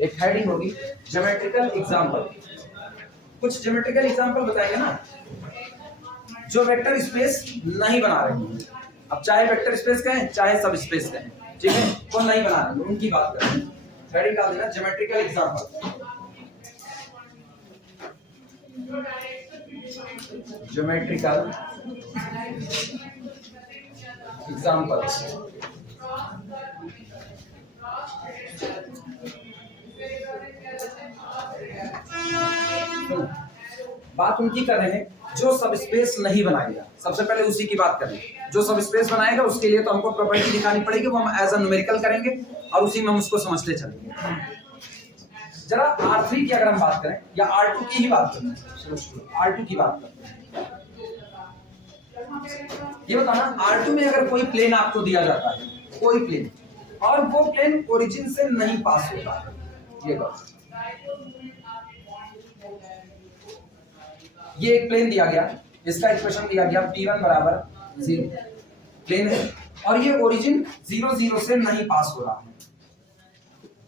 एक हेडिंग होगी geometrical example. कुछ ज्योमेट्रिकल एग्जांपल बताएंगे ना जो वेक्टर स्पेस नहीं बना रहे हैं। अब चाहे वेक्टर स्पेस कहें चाहे सब स्पेस कहें, ठीक है, वो नहीं बना रहे हैं, उनकी बात कर रहे हैं। हेडिंग डाल देना ज्योमेट्रिकल एग्जांपल। Geometrical example. बात उनकी कर रहे हैं जो सब स्पेस नहीं बनाएगा। सबसे पहले उसी की बात करें। जो सब स्पेस बनाएगा उसके लिए तो हमको प्रॉपर्टी दिखानी पड़ेगी, वो हम एज अ न्यूमेरिकल करेंगे और उसी में हम उसको समझते चलेंगे। जरा R3 की अगर हम बात करें या R2 की ही बात करें, R2 की बात करें, ये बताना R2 में अगर कोई प्लेन आपको दिया जाता है, कोई प्लेन, और वो प्लेन ओरिजिन से नहीं पास होता है, ये बात, ये एक प्लेन दिया गया, इसका इक्वेशन दिया गया P1 बराबर 0 प्लेन है और ये ओरिजिन 0 0 से नहीं पास हो रहा है,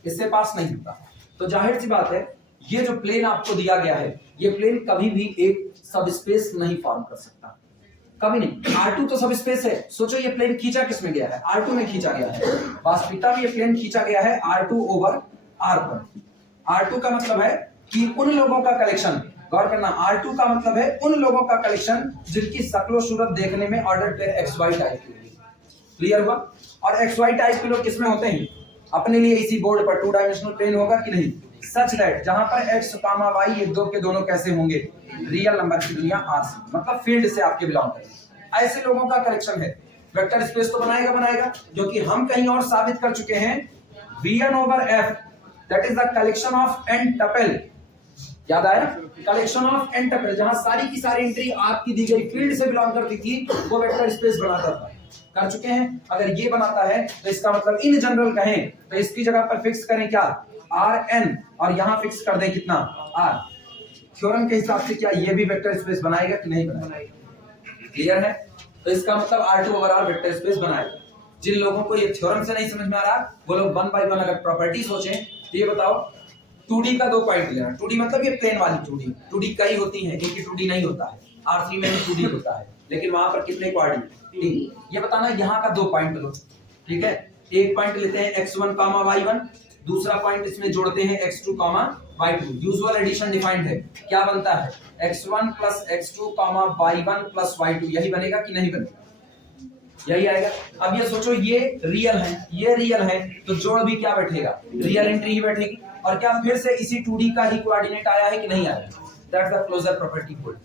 इससे पास नहीं होता, तो जाहिर सी बात है ये जो प्लेन आपको दिया गया है ये प्लेन कभी भी एक सब स्पेस नहीं फॉर्म कर सकता, कभी नहीं। R2 तो सब स्पेस है। सोचो ये प्लेन खींचा किसमें गया है? R2 में खींचा गया है। वास्तविकता में ये प्लेन खींचा गया है R2 ओवर R पर। R2 का मतलब है कि उन लोगों का कलेक्शन, गौर करना, R2 का मतलब है उन लोगों का कलेक्शन जिनकी शक्ल सूरत देखने में ऑर्डर पेयर XY टाइप की होगी। क्लियर हुआ? और XY टाइप के लोग किसमें होते हैं? अपने लिए इसी बोर्ड पर 2 डायमेंशनल प्लेन होगा कि नहीं, सच दैट जहां पर x, y एक दो के दोनों कैसे होंगे, रियल नंबर की दुनिया R से, मतलब फील्ड से आपके बिलोंग करेंगे। ऐसे लोगों का कलेक्शन है। वेक्टर स्पेस तो बनाएगा, जो कि हम कहीं और साबित कर चुके हैं। V1 over F that is the collection of n tuple. याद आया? कलेक्शन ऑफ n टपल, जहां सारी की सारी एंट्री आपकी दी गई फील्ड से बिलोंग करती थी, वो वेक्टर स्पेस बनाता था। कर चुके हैं। अगर ये बनाता है तो इसका मतलब इन जनरल कहें तो इसकी जगह पर फिक्स करें क्या, Rn, और यहां फिक्स कर दें कितना, R। थ्योरम के हिसाब से क्या ये भी वेक्टर स्पेस बनाएगा कि नहीं बनाएगा? क्लियर है? तो इसका मतलब R2 over R vector space बनाएगा। जिन लोगों को ये थ्योरम से नहीं समझ में आ रहा, वो लोग 1 बाय 1 अगर प्रॉपर्टी सोचें तो ये बताओ 2D का 2 पॉइंट लेना। 2D मतलब ये प्लेन वाली 2D। 2D कई होती है, एक ही 2D नहीं होता है। R3 में भी 2D होता है, लेकिन वहां पर कितने क्वाड्रेंट? 3। ये बताना यहाँ का 2 पॉइंट लो, ठीक है। एक पॉइंट लेते हैं x1, y1, दूसरा पॉइंट इसमें जोड़ते हैं x2, y2। Usual addition defined है, क्या बनता है, x1 plus x2, y1 plus y2। यही बनेगा कि नहीं बनेगा? यही आएगा। अब ये सोचो ये रियल है, ये रियल है, तो जोड़ भी क्या बैठेगा, रियल एंट्री ही बैठेगी। और क्या फिर से इसी 2D का ही कोऑर्डिनेट आया है कि नहीं आया? That's the closure property hold.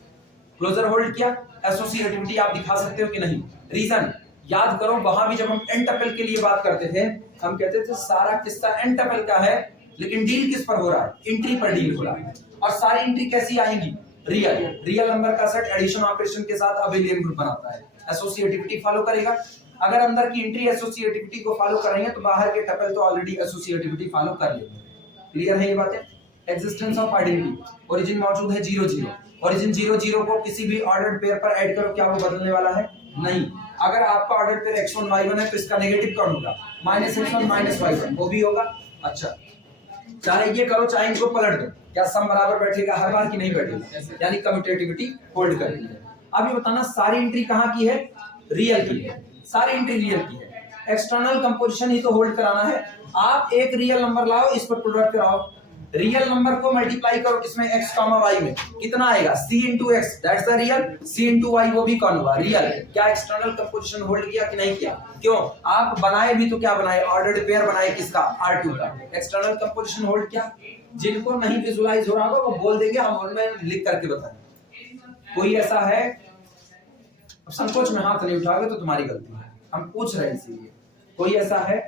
Closure hold किया, एसोसिएटिविटी आप दिखा सकते हो कि नहीं? रीजन याद करो, वहां भी जब हम n टपल के लिए बात करते थे, हम कहते थे सारा किस्सा n टपल का है, लेकिन डील किस पर हो रहा है, एंट्री पर डील हो रहा है। और सारी एंट्री कैसी आएंगी, रियल। रियल नंबर का सेट एडिशन ऑपरेशन के साथ अबेलियन ग्रुप बनाता है, एसोसिएटिविटी फॉलो करेगा। अगर अंदर की एंट्री एसोसिएटिविटी को फॉलो कर रही है तो बाहर के टपल तो ऑलरेडी एसोसिएटिविटी फॉलो कर लेंगे। क्लियर है ये बातें? एक्जिस्टेंस ऑफ आइडेंटिटी, ओरिजिन मौजूद है 0 0, ओरिजिन 0 0 को किसी भी ऑर्डर्ड पेयर पर ऐड करो, क्या वो बदलने वाला है? नहीं। अगर आपका ऑर्डर्ड पेयर x1 y1 है तो इसका नेगेटिव कौन होगा, -x1 -y1, वो भी होगा। अच्छा, चाहे ये करो चाहे इनको पलट दो, क्या सम बराबर बैठेगा हर बार की नहीं बैठेगा? यानी कम्यूटेटिविटी होल्ड करती है। अब ये बताना सारी एंट्री कहाँ की है, रियल की है। सारी एंट्री रियल की है, एक्सटर्नल कंपोजिशन ही तो होल्ड कराना है। आप एक रियल नंबर लाओ, इस पर प्रोडक्ट कराओ, रियल नंबर को मल्टीप्लाई करो किसमें, x, y में, कितना आएगा, c into x, that's the real. c into y वो भी कौन हुआ, रियल। क्या एक्सटर्नल कंपोजिशन होल्ड किया कि नहीं किया? क्यों? आप बनाए भी तो क्या बनाए, ऑर्डर्ड पेयर बनाए, किसका, R2 का। एक्सटर्नल कंपोजिशन होल्ड किया। जिनको नहीं विजुअलाइज हो रहा होगा वो बोल देंगे, हम उनमें लिख करके बताएं। कोई ऐसा है, संकोच में हाथ नहीं उठाओगे तो तुम्हारी गलती है, हम पूछ रहे हैं इसीलिए। कोई ऐसा है?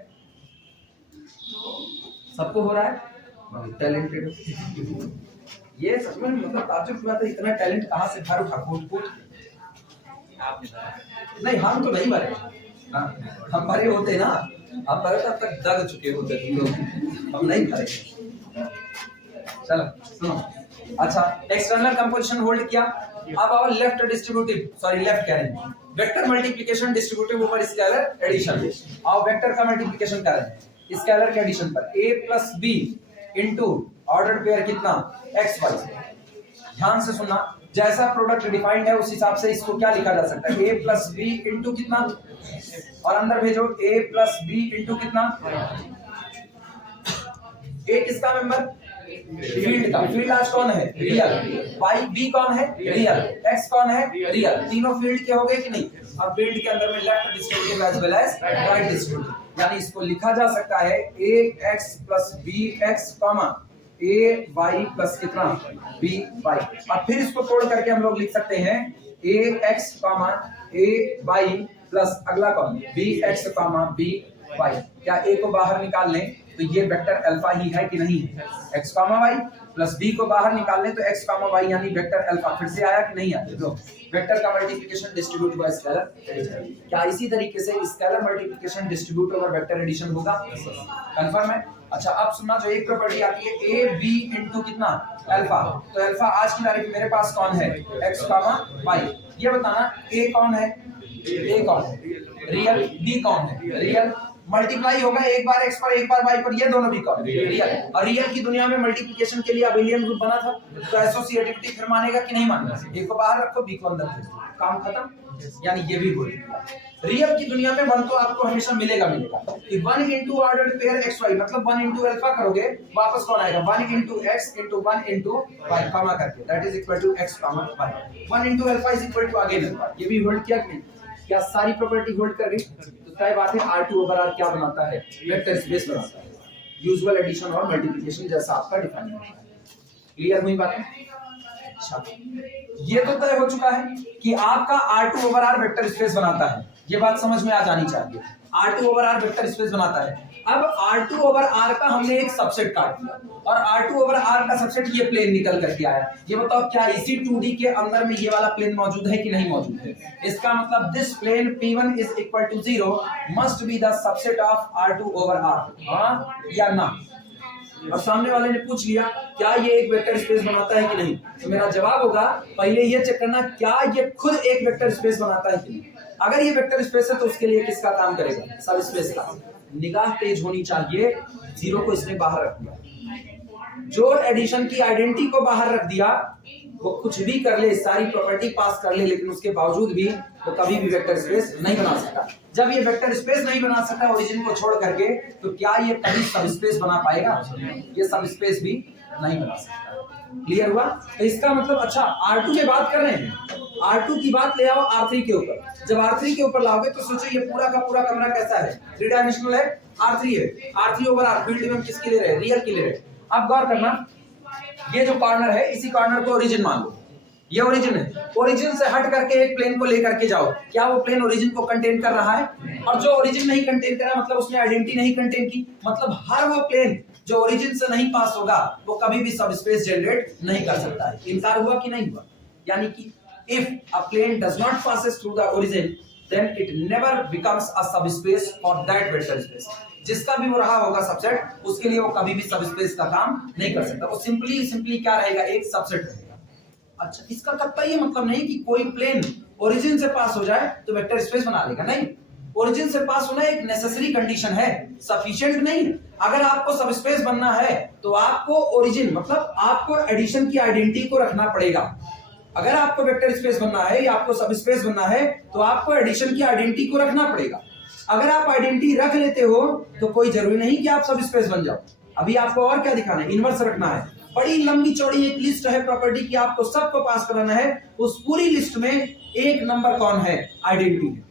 सबको हो रहा है? टैलेंटेड। ये सच में मतलब ताज्जुब की बात है, इतना टैलेंट कहां से भर उठा कूट नहीं, हम तो नहीं भरे, हम भरे होते ना, हम भरे तब तक दग चुके होते तुम लोग, हम नहीं भरे। चलो सुनो, अच्छा एक्सटर्नल कंपोजिशन होल्ड किया, अब आओ लेफ्ट डिस्ट्रीब्यूटिव, सॉरी लेफ्ट कह रहे हैं, वेक्टर मल्टीप्लिकेशन डिस्ट्रीब्यूटिव ऊपर स्केलर एडिशन। आओ वेक्टर का मल्टीप्लिकेशन कर रहे हैं स्केलर के एडिशन पर, a plus b into order pair कितना एक्स वाई। ध्यान से सुनना, जैसा प्रोडक्ट डिफाइंड है उस हिसाब से इसको क्या लिखा जा सकता है, a प्लस बी इंटू कितना, और अंदर भेजो a प्लस बी इंटू कितना, a किसका मेंबर, फील्ड का, फील्ड आज कौन है रियल, वाई बी कौन है रियल, एक्स कौन है रियल, तीनों फील्ड के हो गए कि नहीं। अब फील्ड के अंदर में left distributive as well as right distributive, यानी इसको लिखा जा सकता है a x plus b x comma a y plus कितना b y। अब फिर इसको तोड़ करके हम लोग लिख सकते हैं a x comma a y plus अगला कौन b x comma b y। क्या a को बाहर निकाल लें तो ये वेक्टर अल्फा ही है कि नहीं है, x comma y plus b को बाहर निकाल लें तो x कॉमा y यानी वेक्टर अल्फा फिर से आया कि नहीं आया। लो वेक्टर का मल्टीप्लिकेशन डिस्ट्रीब्यूट बाय स्केलर, क्या इसी तरीके से scalar multiplication distribute over vector addition होगा, कंफर्म है। अच्छा अब सुनना, जो एक प्रॉपर्टी आती है a b इनटू कितना अल्फा, तो अल्फा आज की तारीख मेरे पास कौन है x कॉमा y। ये बताना a कौन है, a कौन है रियल, b कौन है रियल, मल्टीप्लाई होगा एक बार x पर एक बार y पर, ये दोनों भी कौन रियल। और रियल की दुनिया में मल्टीप्लिकेशन के लिए अबेलियन ग्रुप बना था, तो एसोसिएटिविटी फिर मानेगा कि नहीं मानेगा, a को बाहर रखो b को अंदर भेजो, काम खत्म। यानी ये भी बोल रियल की दुनिया में 1 तो आपको हमेशा मिलेगा कि 1 इनटू ऑर्डर्ड पेयर xy, मतलब 1 इनटू अल्फा करोगे वापस कौन आएगा 1 into x into 1 into y comma करके, that is equal to x comma y। 1 into alpha is equal to again alpha. ये भी होल्ड किया कि नहीं, क्या सारी प्रॉपर्टी होल्ड कर गई, तो तय बात है R2 ओवर R क्या बनाता है, वेक्टर स्पेस बनाता है, यूजुअल एडिशन और मल्टीप्लिकेशन जैसा आपका डिफाइन होता है। क्लियर हुई बात है। अच्छा ये तो तय हो चुका है कि आपका R2 over R vector space बनाता है, ये बात समझ में आ जानी चाहिए, R2 over R vector space बनाता है। अब R2 ओवर R का हमने एक सबसेट काट दिया और R2 ओवर R का सबसेट ये प्लेन निकल करके आया। ये बताओ क्या इसी 2D के अंदर में ये वाला प्लेन मौजूद है कि नहीं मौजूद है, इसका मतलब this plane P1 is equal to 0 must be the subset of R2 over R, हाँ या ना। और सामने वाले ने पूछ लिया क्या ये एक वेक्टर स्पेस बनाता है कि नहीं, तो मेरा जवाब होगा पहले ये चेक करना क्या ये खुद एक वेक्टर स्पेस बनाता है कि नहीं। अगर ये वेक्टर स्पेस है तो उसके लिए किसका काम करेगा, सब स्पेस का। निगाह तेज होनी चाहिए, 0 को इसने बाहर रख दिया, जो एडिशन की आइडेंटिटी को बाहर रख दिया वो कुछ भी कर ले, सारी प्रॉपर्टी पास कर ले, लेकिन उसके बावजूद भी वो कभी भी वेक्टर स्पेस नहीं बना सकता। जब ये वेक्टर स्पेस नहीं बना सकता ओरिजिन को छोड़ करके, तो क्या ये कभी सब स्पेस बना पाएगा, ये सब स्पेस भी नहीं बना सकता। क्लियर हुआ। तो इसका मतलब अच्छा R2 की बात कर रहे हैं, R2 की बात ले आओ R3 के ऊपर। जब R3 के ऊपर लाओगे तो सोचो ये पूरा का पूरा कमरा कैसा है, 3 डायमेंशनल है, R3 है, R3 ओवर R फील्ड में किसके लिए रहे, रियल के लिए रहे। अब गौर करना, ये जो कॉर्नर है इसी कॉर्नर को ओरिजिन मान लो, ये ओरिजिन है, ओरिजिन से हट करके एक प्लेन को लेकर के जाओ, क्या वो प्लेन ओरिजिन को कंटेन कर रहा है, और जो ओरिजिन नहीं कंटेन कर रहा मतलब उसने आइडेंटिटी नहीं कंटेन की, मतलब हर वो प्लेन जो ओरिजिन से नहीं पास होगा वो कभी भी सब स्पेस जनरेट नहीं कर सकता है। इनकार हुआ कि नहीं हुआ, यानी कि if a plane does not passes through the origin then it never becomes a subspace for that vector space. जिसका भी वो रहा होगा सबसेट, उसके लिए वो कभी भी सबस्पेस का काम नहीं कर सकता, वो सिंपली क्या रहेगा, एक सबसेट रहेगा। अच्छा इसका कतई ये मतलब नहीं कि कोई प्लेन ओरिजिन से पास हो जाए तो वेक्टर स्पेस बना लेगा, नहीं। ओरिजिन से पास होना एक नेसेसरी कंडीशन है, सफिशिएंट नहीं है। अगर आपको सबस्पेस बनना है तो आपको ओरिजिन मतलब आपको एडिशन की आइडेंटिटी को रखना पड़ेगा। अगर आपको वेक्टर स्पेस बनना है या आपको सबस्पेस बनना है तो आपको एडिशन की आइडेंटिटी को रखना पड़ेगा। अगर आप आइडेंटिटी रख लेते हो तो कोई जरूरी नहीं कि आप सबस्पेस बन जाओ। अभी आपको और क्या दिखाना है, इनवर्स रखना है। बड़ी लंबी चौड़ी एक लिस्ट है प्रॉपर्टी की, आपको सबको पास कराना है। उस पूरी लिस्ट में एक नंबर कौन है, आइडेंटिटी है।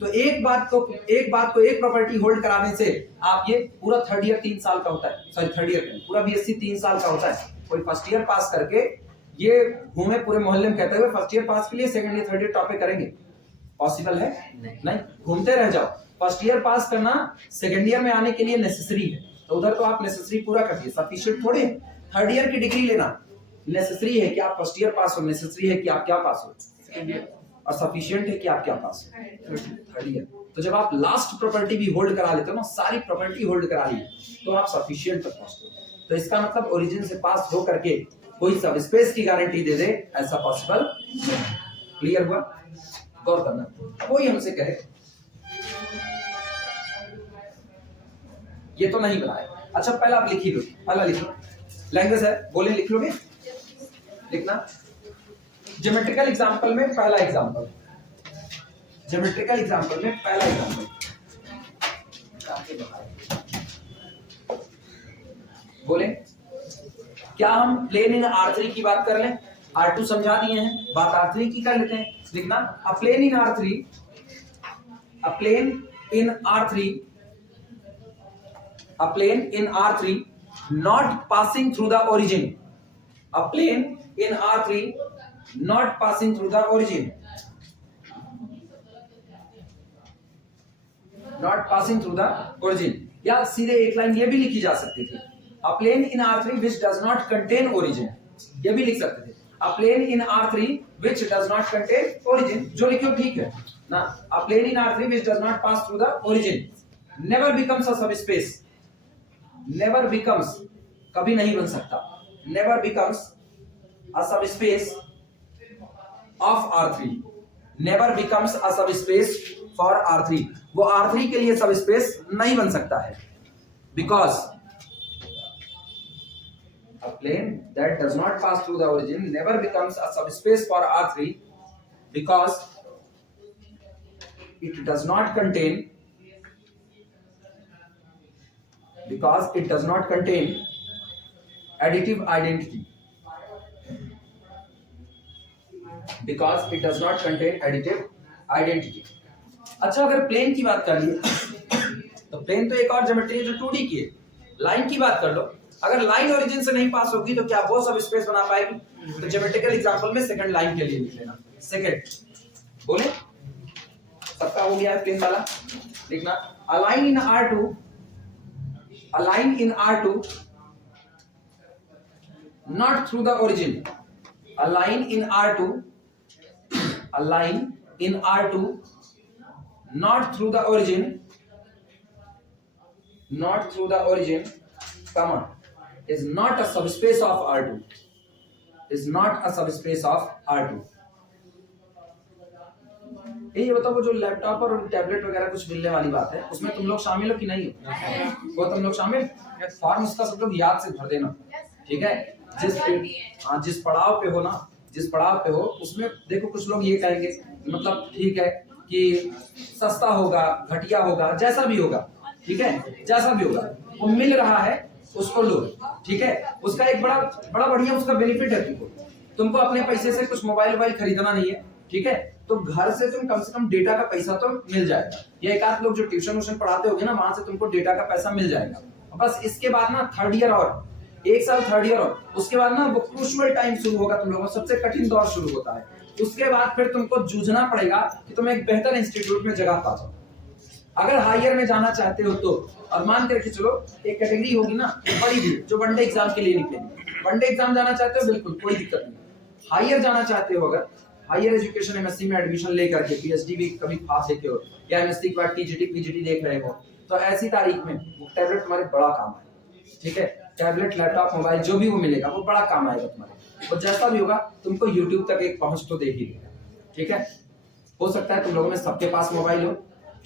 तो एक बात को एक प्रॉपर्टी होल्ड कराने से आप ये पूरा थर्ड ईयर 3 साल का होता है, सॉरी थर्ड ईयर पूरा बीएससी 3 साल का होता है। कोई फर्स्ट ईयर पास करके ये घूमे पूरे मोहल्ले में कहते हुए फर्स्ट ईयर पास के लिए second year third year topic करेंगे, पॉसिबल है नहीं। घूमते रह जाओ। फर्स्ट ईयर पास करना सेकंड ईयर में आने के लिए नेसेसरी है, तो उधर तो आप नेसेसरी पूरा कर दिए, सफिशिएंट थोड़े। थर्ड ईयर की डिग्री लेना नेसेसरी है कि आप फर्स्ट ईयर पास हो, नेसेसरी है कि आप क्या पास हो, सेकंड ईयर, और सफिशिएंट है कि आप क्या पास हो, थर्ड ईयर। तो जब आप लास्ट प्रॉपर्टी भी होल्ड करा लेते हो ना, सारी प्रॉपर्टी होल्ड करा ली, तो आप सफिशिएंट तक पहुंचते हो। तो इसका मतलब ओरिजिन से पास हो करके कोई सब स्पेस की गारंटी दे दे, ऐसा पॉसिबल नहीं। क्लियर हुआ? गौर करना। कोई हमसे कहे ये तो नहीं बनाया, अच्छा पहला आप लिख ही लो, पहला लिख लो, लैंग्वेज है, बोले लिख लोगे, लिखना। ज्योमेट्रिकल एग्जांपल में पहला एग्जांपल, ज्योमेट्रिकल एग्जांपल में पहला एग्जांपल बोले, क्या हम प्लेन इन R3 की बात कर लें? R2 समझा दिए हैं, बात R3 की कर लेते हैं। लिखना, a plane in R3, a plane in R3, a plane in R3 not passing through the origin, a plane in R3 not passing through the origin, not passing through the origin। या सीधे एक line ये भी लिखी जा सकती थी, a plane in R3 which does not contain origin, ये भी लिख सकते थे, a plane in R3 which does not contain origin, जो लिखो ठीक है ना। a plane in R3 which does not pass through the origin never becomes a subspace, never becomes, कभी नहीं बन सकता, never becomes a subspace of R3, never becomes a subspace for R3, वो R3 के लिए सबस्पेस नहीं बन सकता है, because a plane that does not pass through the origin never becomes a subspace for R3 because it does not contain, because it does not contain additive identity, because it does not contain additive identity। अच्छा अगर plane की बात कर लिए तो plane तो एक और ज्योमेट्री है जो 2D की है। लाइन की बात कर लो, अगर लाइन ओरिजिन से नहीं पास होगी तो क्या वो सब स्पेस बना पाएगी? तो ज्योमेट्रिकल एग्जांपल में सेकंड लाइन के लिए लिख लेना, सेकंड बोले, सबका हो गया प्लेन वाला। लिखना, a line in R2, a line in R2 not through the origin, a line in R2, a line in R2 not through the origin, not through the origin, comma, is not a subspace of R2, is not a subspace of R2। ये बताओ, वो जो laptop और tablet वगैरह कुछ मिलने वाली बात है, उसमें तुम लोग शामिल हो कि नहीं हो? वो तुम लोग शामिल, फॉर्म उसका सब लोग याद से भर देना, ठीक है? जिस पड़ाव पे हो ना, जिस पड़ाव पे हो उसमें देखो, कुछ लोग ये कहेंगे मतलब ठीक है कि सस्ता होगा, घटिया होगा, जैसा भी होगा, ठीक है, जैसा भी होगा वो मिल रहा है उसको लो, ठीक है? उसका एक बड़ा बढ़िया उसका बेनिफिट है, तुमको अपने पैसे से कुछ मोबाइल खरीदना नहीं है, ठीक है? तो घर से तुम कम से कम डेटा का पैसा तो मिल जाएगा, या एक आध लोग जो ट्यूशन पढ़ाते होगे ना, वहां से तुमको डेटा का पैसा मिल जाएगा। बस इसके बाद ना थर्ड ईयर और एक साल थर्ड ईयर और उसके बाद ना वो क्रूशियल टाइम शुरू होगा, तुम लोगों का सबसे कठिन दौर शुरू होता है। उसके बाद फिर तुमको जूझना पड़ेगा कि तुम एक बेहतर इंस्टीट्यूट में जगह पा जाओ। अगर हायर में जाना चाहते हो तो, और मान करके चलो एक कैटेगरी होगी ना बड़ी भी जो वनडे एग्जाम के लिए निकलेगी, वनडे एग्जाम जाना चाहते हो बिल्कुल कोई दिक्कत नहीं। हायर जाना चाहते हो, अगर हायर एजुकेशन एमएससी में एडमिशन लेकर के पीएचडी भी कभी पास देते हो, या एमएससी के बाद टीजीटी पीजीटी देख रहे हो, तो ऐसी तारीख में वो टैबलेट तुम्हारे बड़ा काम है, ठीक है? टैबलेट, लैपटॉप, मोबाइल जो भी वो मिलेगा वो बड़ा काम आएगा तुम्हारे, और जैसा भी होगा तुमको यूट्यूब तक एक पहुंच तो दे ही देगा, ठीक है? हो सकता है तुम लोगों में सबके पास मोबाइल हो,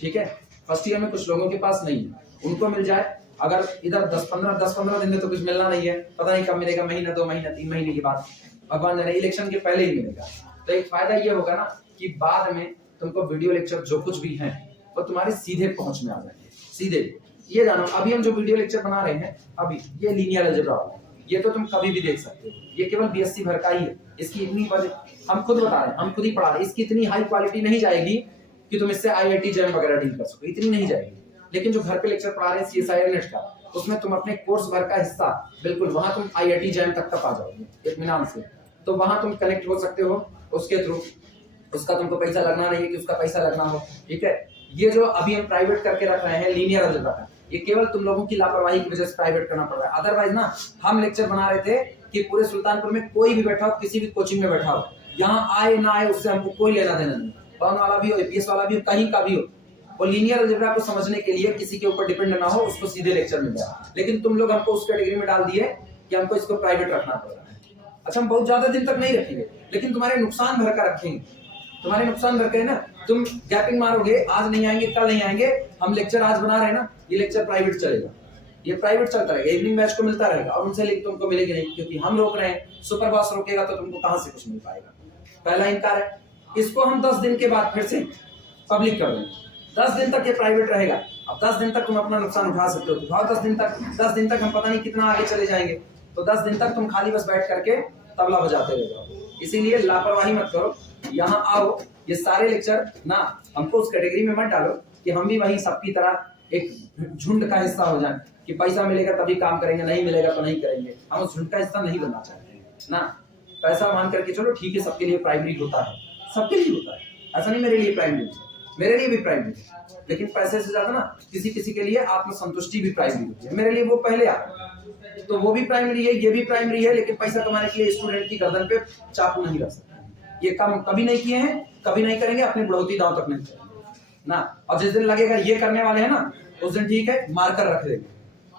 ठीक है? फर्स्ट ईयर में कुछ लोगों के पास नहीं है, उनको मिल जाए। अगर इधर 10-15 दिन में तो कुछ मिलना नहीं है, पता नहीं कब मिलेगा, महीना 2 महीना 3 महीने के बाद, भगवान जाने, इलेक्शन के पहले ही मिलेगा। तो एक फायदा ये होगा ना कि बाद में तुमको वीडियो लेक्चर जो कुछ भी है वो तुम्हारे सीधे पहुंच में आ जाएंगे, सीधे। ये जानो, अभी हम जो वीडियो लेक्चर बना रहे हैं, अभी ये लीनियर अलजेब्रा वाला, ये तो तुम कभी भी देख सकते हो, ये केवल बीएससी भर का ही है। इसकी इतनी हम खुद बता रहे हैं, हम खुद ही पढ़ा रहे हैं, इसकी इतनी हाई क्वालिटी नहीं जाएगी कि तुम इससे आईआईटी जैम वगैरह डील कर सको, इतनी नहीं जाएगी। लेकिन जो घर पे लेक्चर पढ़ा रहे हैं सीएसआईआर नेट का, उसमें तुम अपने कोर्स भर का हिस्सा बिल्कुल वहां तुम आईआईटी जैम तक आ जाओगे इत्मीनान से। तो वहां तुम कनेक्ट हो सकते हो उसके थ्रू, उसका तुमको पैसा लगना नहीं है कि उसका पैसा लगना हो, ठीक है? ये जो अभी हम प्राइवेट करके रख रहे हैं लीनियर अलजेब्रा का, ये केवल तुम लोगों की लापरवाही की वजह से प्राइवेट करना पड़ रहा है। अदरवाइज ना हम लेक्चर बना रहे थे कि पूरे सुल्तानपुर में कोई भी बैठा हो, किसी भी कोचिंग में बैठा हो, यहाँ आए ना आए उससे हमको कोई लेना देना नहीं, पवन वाला भी हो, एपीएस वाला भी हो, कहीं का भी हो, और लीनियर अलजेब्रा को समझने के लिए किसी के ऊपर डिपेंड ना हो, उसको सीधे लेक्चर मिल जाए। लेकिन तुम लोग हमको उस कैटेगरी में डाल दिए कि हमको इसको प्राइवेट रखना पड़ रहा है। अच्छा हम बहुत ज्यादा दिन तक नहीं रखेंगे, लेकिन तुम्हारे नुकसान भर कर रखेंगे, तुम्हारे नुकसान भर के ना। तुम गैपिंग मारोगे, आज नहीं आएंगे कल नहीं आएंगे, हम लेक्चर आज बना रहे हैं ना, ये लेक्चर प्राइवेट चलेगा, ये प्राइवेट चलता रहेगा, इवनिंग बैच को मिलता रहेगा और उनसे लिंक तुमको मिलेगी नहीं, क्योंकि हम रोक रहे हैं। सुपर बॉस रोकेगा तो तुमको कहां से कुछ मिल पाएगा, पहला इनकार है। इसको हम 10 दिन के बाद फिर से पब्लिक कर देंगे, 10 दिन तक ये प्राइवेट रहेगा। अब 10 दिन तक तुम अपना नुकसान उठा सकते हो, उठाओ 10 दिन तक। 10 दिन तक हम पता नहीं कितना आगे चले जाएंगे, तो 10 दिन तक तुम खाली बस बैठ करके तबला बजाते रह जाओ। इसीलिए लापरवाही मत करो, यहाँ आओ, ये सारे लेक्चर ना हमको उस कैटेगरी में मत डालो कि हम भी वही सबकी तरह एक झुंड का हिस्सा हो जाए कि पैसा मिलेगा तभी काम करेंगे, नहीं मिलेगा तो नहीं करेंगे। हम उस झुंड का हिस्सा नहीं बनना चाहते हैं ना। पैसा मान करके चलो ठीक है, सबके लिए प्राइमरी होता है, सबके लिए होता है, ऐसा नहीं मेरे लिए प्राइमरी, मेरे लिए भी प्राइमरी, लेकिन पैसे से ज्यादा ना किसी किसी के लिए आत्मसंतुष्टि भी प्राइमरी होती है। मेरे लिए वो पहले आता है, तो वो भी प्राइमरी है, ये भी प्राइमरी है, लेकिन पैसा कमाने के लिए स्टूडेंट की गर्दन पे चाकू नहीं रख सकते। ये काम कभी नहीं किए हैं, कभी नहीं करेंगे, अपने बढ़ोतरी दांव तक नहीं करेंगे ना। और जिस दिन लगेगा ये करने वाले हैं ना, उस दिन ठीक है मार्कर रख देंगे,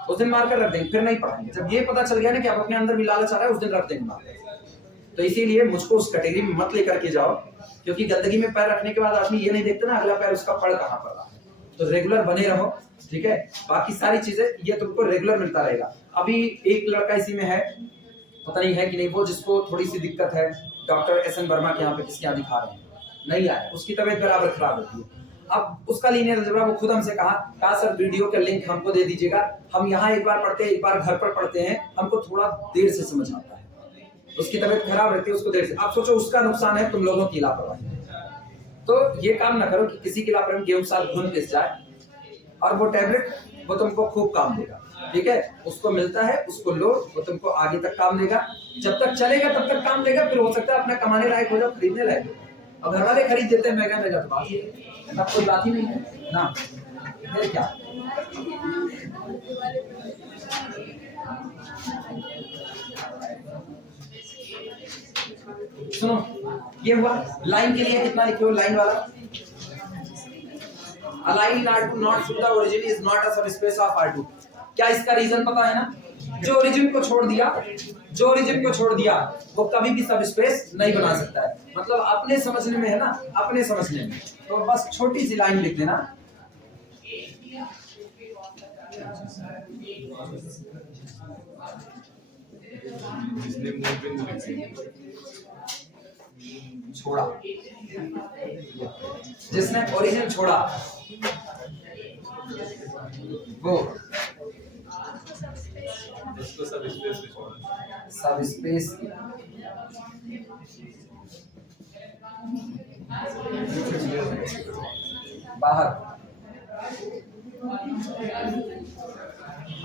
उस दिन मार्कर रख देंगे, फिर नहीं पढ़ाएंगे। जब ये पता चल गया ना कि आप अपने अंदर भी लालच आ रहा है, उस दिन रख देंगे मार्कर। तो इसीलिए मुझको उस कैटेगरी में मत लेकर के जाओ, क्योंकि गंदगी में पैर रखने के बाद आदमी ये नहीं देखता ना अगला पैर उसका पड़ कहां पर रहा है। तो रेगुलर बने रहो, ठीक है। बाकी सारी चीजें ये तुमको रेगुलर मिलता रहेगा। अभी एक लड़का इसी में है, पता नहीं है कि नहीं, वो जिसको थोड़ी सी दिक्कत है, डॉक्टर एस.एन. वर्मा के यहाँ पे किसके यहाँ दिखा रहे हैं, नहीं आया, उसकी तबीयत बराबर खराब होती है। अब उसका लीनियर अलजेब्रा वो खुद हमसे कहा सर वीडियो का लिंक हमको दे दीजिएगा, हम यहाँ एक बार पढ़ते हैं, एक बार घर पर पढ़ते हैं, हमको थोड़ा देर से समझ आता है। उसकी तबीयत खराब रहती है, उसको देर से। आप सोचो उसका नुकसान है तुम लोगों की लापरवाही। तो ये काम ना करो कि किसी की लापरवाही गेहूं साथ घुन पिस जाए, और वो टैबलेट वो तुमको खूब काम देगा, ठीक है। उसको मिलता है, उसको लो, वो तुमको आगे तक काम देगा, जब तक चलेगा तब तक काम देगा, फिर हो सकता है अपना कमाने लायक हो जाओ, खरीदने लायक हो। अब घर वाले खरीद देते हैं महंगा महंगा, तो बात है, कोई बात ही नहीं है ना, फिर क्या। सुनो, ये हुआ लाइन के लिए कितना लिखे हो, लाइन वाला A line not to the origin is not a subspace of R2। क्या इसका रीजन पता है ना? जो ओरिजिन को छोड़ दिया, जो ओरिजिन को छोड़ दिया वो कभी भी सबस्पेस नहीं बना सकता है। मतलब अपने समझने में है ना, अपने समझने में, तो बस छोटी सी लाइन लिख देना, छोड़ा, जिसने ओरिजिन छोड़ा वो सबस्पेस बाहर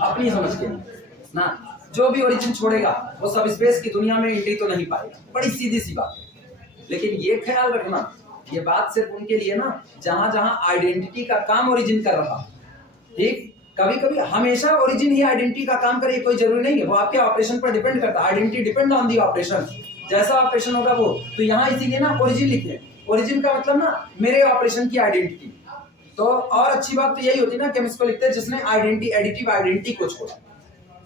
अपनी समझ के ना, जो भी ओरिजिन छोड़ेगा वो सबस्पेस की दुनिया में एंट्री तो नहीं पाएगा। बड़ी सीधी सी बात है, लेकिन ये ख्याल रखना, ये बात सिर्फ उनके लिए ना जहां जहां आइडेंटिटी का काम ओरिजिन कर रहा, ठीक। कभी कभी हमेशा ओरिजिन ही आइडेंटिटी का काम करे कोई जरूरी नहीं है, वो आपके ऑपरेशन पर डिपेंड करता है। Identity depend on the operation, जैसा ऑपरेशन होगा वो। तो यहाँ इसीलिए ना ओरिजिन लिखे, ओरिजिन का मतलब ना मेरे ऑपरेशन की आइडेंटिटी। तो और अच्छी बात तो यही होती है ना कि हम इसको लिखते हैं जिसने आइडेंटिटी, एडिटिव आइडेंटिटी को छोड़ा,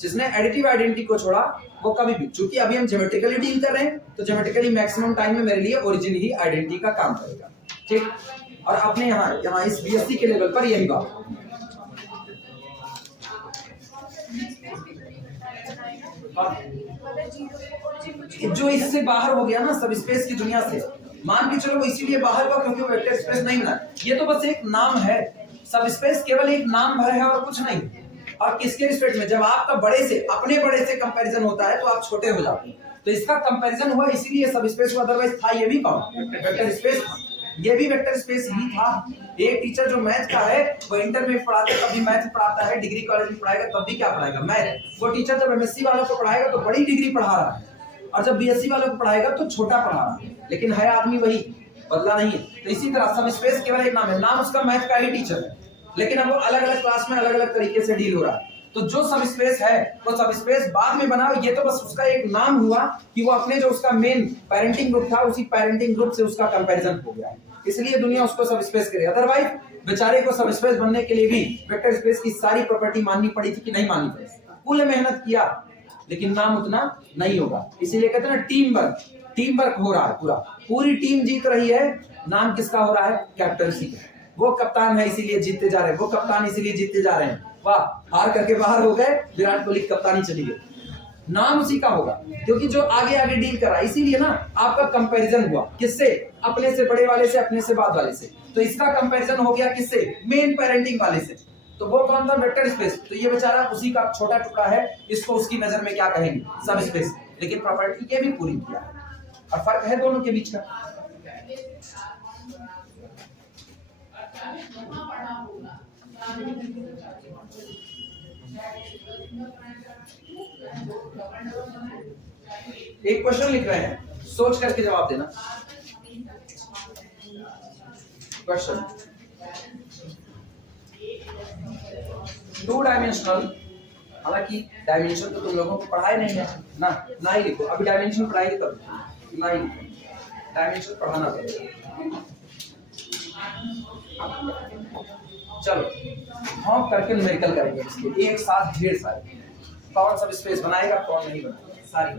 जिसने एडिटिव आइडेंटिटी को छोड़ा वो कभी भी, चूंकि अभी हम ज्योमेट्रिकली डील कर रहे हैं, तो ज्योमेट्रिकली मैक्सिमम टाइम में मेरे लिए ओरिजिन ही आइडेंटिटी का काम करेगा, ठीक। और अपने यहाँ इस बीएससी के लेवल पर यही बात, जो इससे बाहर हो गया ना सबस्पेस की दुनिया से, मान के चलो वो इसीलिए बाहर हुआ क्योंकि वो वेक्टर स्पेस नहीं बना। ये तो बस एक नाम है, सबस्पेस केवल एक नाम भर है और कुछ नहीं। और किसके रिस्पेक्ट में, जब आपका बड़े से, अपने बड़े से कंपैरिजन होता है तो आप छोटे हो जाते हैं, तो इसका कंपैरिजन हुआ इसीलिए सबस्पेस हुआ, अदरवाइज था ये भी कौन, वेक्टर स्पेस था, ये भी वेक्टर स्पेस ही था। एक टीचर जो मैथ का है वो इंटर में पढ़ाता है तभी मैथ पढ़ाता है, डिग्री कॉलेज में पढ़ाएगा तब भी क्या पढ़ाएगा, मैथ। वो टीचर जब एमएससी वालों को पढ़ाएगा तो बड़ी डिग्री पढ़ा रहा है, और जब बीएससी वालों को पढ़ाएगा तो छोटा पढ़ा रहा है, लेकिन है आदमी वही, बदला नहीं है। तो इसी तरह सबस्पेस केवल एक नाम है, नाम उसका मैथ का ही टीचर है, लेकिन अब वो अलग अलग क्लास में अलग अलग तरीके से डील हो रहा है। तो जो सबस्पेस है वो सबस्पेस बाद में बना, ये तो बस उसका एक नाम हुआ कि वो अपने जो उसका मेन पेरेंटिंग ग्रुप था उसी पेरेंटिंग ग्रुप से उसका कंपैरिजन हो गया है, इसलिए दुनिया उसको सबस्पेस करे। अदरवाइज बेचारे को सबस्पेस बनने के लिए भी वेक्टर स्पेस की सारी प्रॉपर्टी माननी पड़ी थी कि नहीं माननी पड़ी, कुल मेहनत किया, लेकिन नाम उतना नहीं होगा। इसीलिए कहते हैं ना टीम वर्क हो रहा है, पूरी टीम जीत रही है, नाम किसका हो रहा है? कैप्टनसी का। वो कप्तान है इसीलिए जीतते जा रहे हैं, वो कप्तान इसीलिए जीतते जा रहे हैं। वाह, हार करके बाहर हो गए, विराट कोहली कप्तानी चली गई, नाम उसी का होगा, क्योंकि जो आगे आगे डील करा। इसीलिए ना आपका कंपैरिजन हुआ किससे? अपने से बड़े वाले से, अपने से बाद वाले से। तो इसका कंपैरिजन हो गया किससे? मेन पेरेंटिंग वाले से। तो वो कौन था? Vector space. तो ये बेचारा उसी का छोटा टुकड़ा है, इसको उसकी नजर में क्या कहेंगे? सब स्पेस। लेकिन प्रॉपर्टी ये भी पूरी किया, और फर्क है दोनों के बीच का। एक क्वेश्चन लिख रहे हैं, सोच करके जवाब देना। क्वेश्चन, टू डायमेंशनल, हालांकि डायमेंशन तो तुम लोगों को पढ़ाए नहीं है ना, ना ही लिखो। अभी डायमेंशन पढ़ाएगी तब ना ही लिखो, डायमेंशन पढ़ाना पड़ेगा। चलो हम करके न्यूमेरिकल करेंगे इसके एक साथ ढेर सारे। कौन सब स्पेस बनाएगा, कौन नहीं बनाएगा, सारी।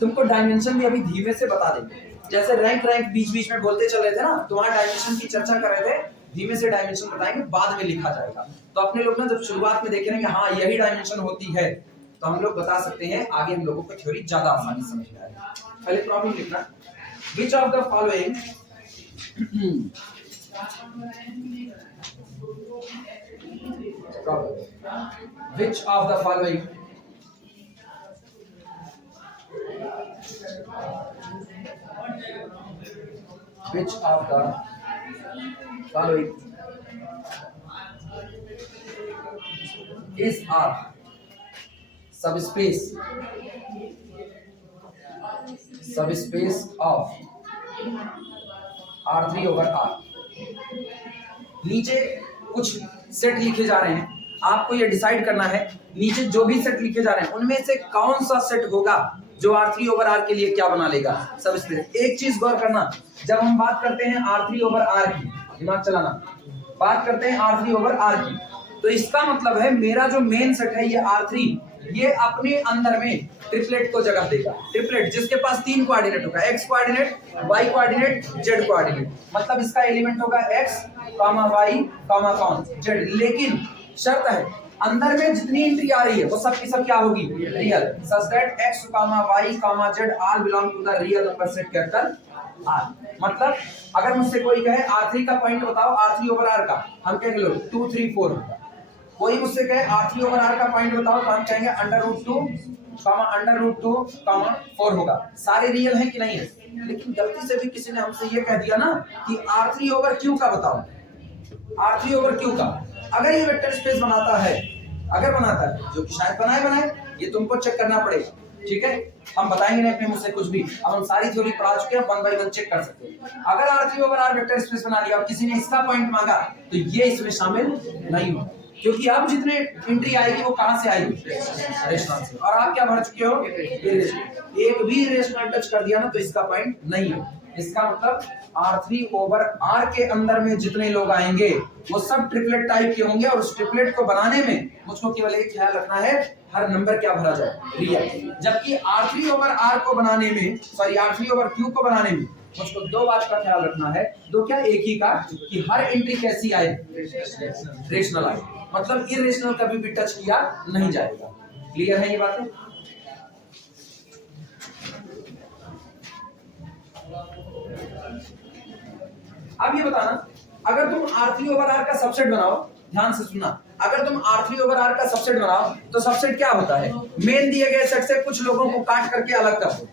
तुमको डायमेंशन भी अभी धीमे से बता देंगे। जैसे रैंक बीच बीच में बोलते चल रहे थे ना, तो वहां डायमेंशन की चर्चा कर रहे थे, धीमे से डायमेंशन बताएंगे, बाद में लिखा जाएगा। तो अपने लोग ना जब शुरुआत में देखेंगे कि हाँ यही डायमेंशन होती है, तो हम लोग बता सकते हैं, आगे हम लोगों को थ्योरी ज्यादा आसानी समझ में आएगा। पहले प्रॉब्लम लिखना, which of the following which of the following is a subspace of R3 over R। नीचे कुछ सेट लिखे जा रहे हैं, आपको ये डिसाइड करना है नीचे जो भी सेट लिखे जा रहे हैं उनमें से कौन सा सेट होगा जो R3 over R के लिए क्या बना लेगा? सबस्पेस। एक चीज गौर करना, जब हम बात करते हैं R3 over R की, दिमाग चलाना, बात करते हैं R3 over R की, तो इसका मतलब है मेरा जो मेन सेट है ये R3, ये अपने अंदर में ट्रिपलेट को जगह देगा। ट्रिपलेट जिसके पास 3 कोऑर्डिनेट होगा, x coordinate, y coordinate, z coordinate. मतलब इसका एलिमेंट होगा x, y, कौन z। लेकिन शर्त है अंदर में जितनी एंट्री आ रही है वो सब की सब क्या होगी? Real. Such that x, y, z all belong to the real number set capital R। मतलब अगर मुझसे कोई कहे R3 का पॉइंट बताओ R3 over R का, हम कहेंगे लो 2, 3, 4 होगा। कोई मुझसे कहे R3 over R का पॉइंट बताओ, तो हम कहेंगे √2, 4 होगा। सारे रियल हैं कि नहीं है? लेकिन गलती से भी किसी ने हमसे ये कह दिया ना कि R3 over Q का बताओ, R3 over Q का। अगर ये वेक्टर स्पेस बनाता है, अगर बनाता है, जो कि शायद बनाए, ये तुमको चेक करना पड़ेगा, ठीक है? हम बताएंगे नहीं अपने मुंह से कुछ भी, अब हम सारी थ्योरी पढ़ा चुके हैं, 1 by 1 चेक कर सकते हैं। अगर R3 over R vector space बना लिया और किसी ने इसका पॉइंट मांगा, तो ये इसमें शामिल नहीं होगा, क्योंकि अब जितने एंट्री आएगी वो कहां से आएगी? रेशनल से। और आप क्या भर चुके हो? इरेशनल। एक भी रेशनल टच कर दिया ना तो इसका पॉइंट नहीं है। इसका मतलब R3 over R के अंदर में जितने लोग आएंगे वो सब ट्रिपलेट टाइप के होंगे, और उस ट्रिपलेट को बनाने में मुझको केवल एक ख्याल रखना है, हर नंबर क्या भरा जाए? रियल। जबकि R3 over R को बनाने में, सॉरी R3 over Q को बनाने में मुझको 2 बात का ख्याल रखना है। दो क्या, एक ही का, कि हर एंट्री कैसी आए? रेशनल आए। मतलब इरेशनल कभी भी टच किया नहीं जाएगा। क्लियर है ये बातें? अब ये बताना, अगर तुम R3 over R का सबसेट बनाओ, ध्यान से सुनना, अगर तुम R3 over R का सबसेट बनाओ तो सबसेट क्या होता है? मेन दिए गए सेट से कुछ लोगों को काट करके अलग कर दो,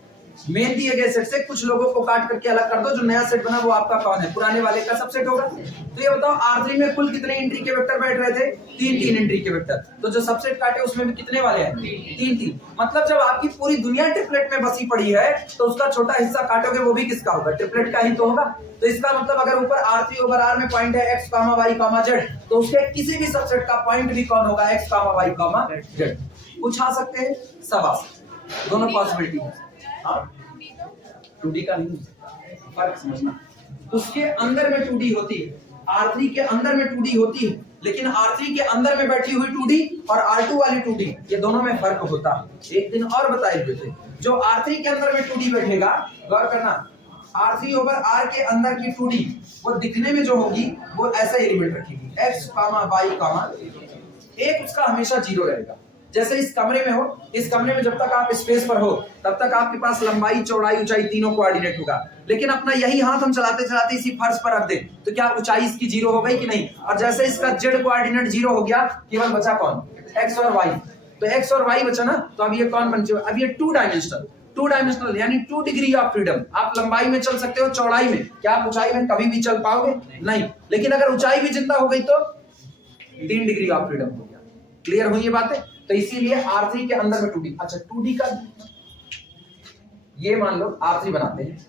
मेन दिए गए सेट से कुछ लोगों को काट करके अलग कर दो, जो नया सेट बना वो आपका कौन है? पुराने वाले का सबसेट होगा। तो ये बताओ R3 में कुल कितने एंट्री के वेक्टर बैठ रहे थे? 3 एंट्री के वेक्टर। तो जो सबसेट काटे उसमें भी कितने वाले हैं? 3। मतलब जब आपकी पूरी दुनिया ट्रिपलेट में बसी पड़ी है तो उसका छोटा हिस्सा काटोगे, वो भी किसका होगा? ट्रिपलेट का ही तो होगा। तो इसका मतलब अगर ऊपर R3 over R में पॉइंट है x, y, z, तो उसके किसी भी सबसेट का पॉइंट भी कौन होगा? x, y, z। कुछ आ सकते हैं, सब आ सकते हैं, दोनों पॉसिबिलिटी है। हाँ, 2D का नहीं, फर्क समझना। उसके अंदर में 2D होती है, R3 के अंदर में 2D होती है, लेकिन R3 के अंदर में बैठी हुई 2D और R2 वाली 2D ये दोनों में फर्क होता है। एक दिन और बताए हुए थे, जो R3 के अंदर में 2D बैठेगा, गौर करना, R3 ओवर R के अंदर की 2D वो दिखने में जो होगी वो ऐसा एलिमेंट रखेगी, x, y, एक उसका हमेशा 0 रहेगा। जैसे इस कमरे में हो, इस कमरे में जब तक आप स्पेस पर हो तब तक आपके पास लंबाई, चौड़ाई, ऊंचाई तीनों कोऑर्डिनेट होगा, लेकिन अपना यही हाथ हम चलाते चलाते इसी फर्श पर रख दे तो क्या ऊंचाई इसकी 0 हो गई कि नहीं? और जैसे इसका z कोऑर्डिनेट 0 हो गया, केवल बचा कौन? x और y। तो x और y बचा ना, तो अब ये कौन बन जाएगा? अब ये टू डायमेंशनल यानी 2 डिग्री ऑफ फ्रीडम। आप लंबाई में चल सकते हो, चौड़ाई में, क्या आप ऊंचाई में कभी भी चल पाओगे? नहीं। लेकिन अगर ऊंचाई भी जिंदा हो गई तो 3 डिग्री ऑफ फ्रीडम हो गया। क्लियर हुई ये बातें? तो इसीलिए R3 के अंदर में 2D। अच्छा 2D का ये मान लो R3 बनाते हैं,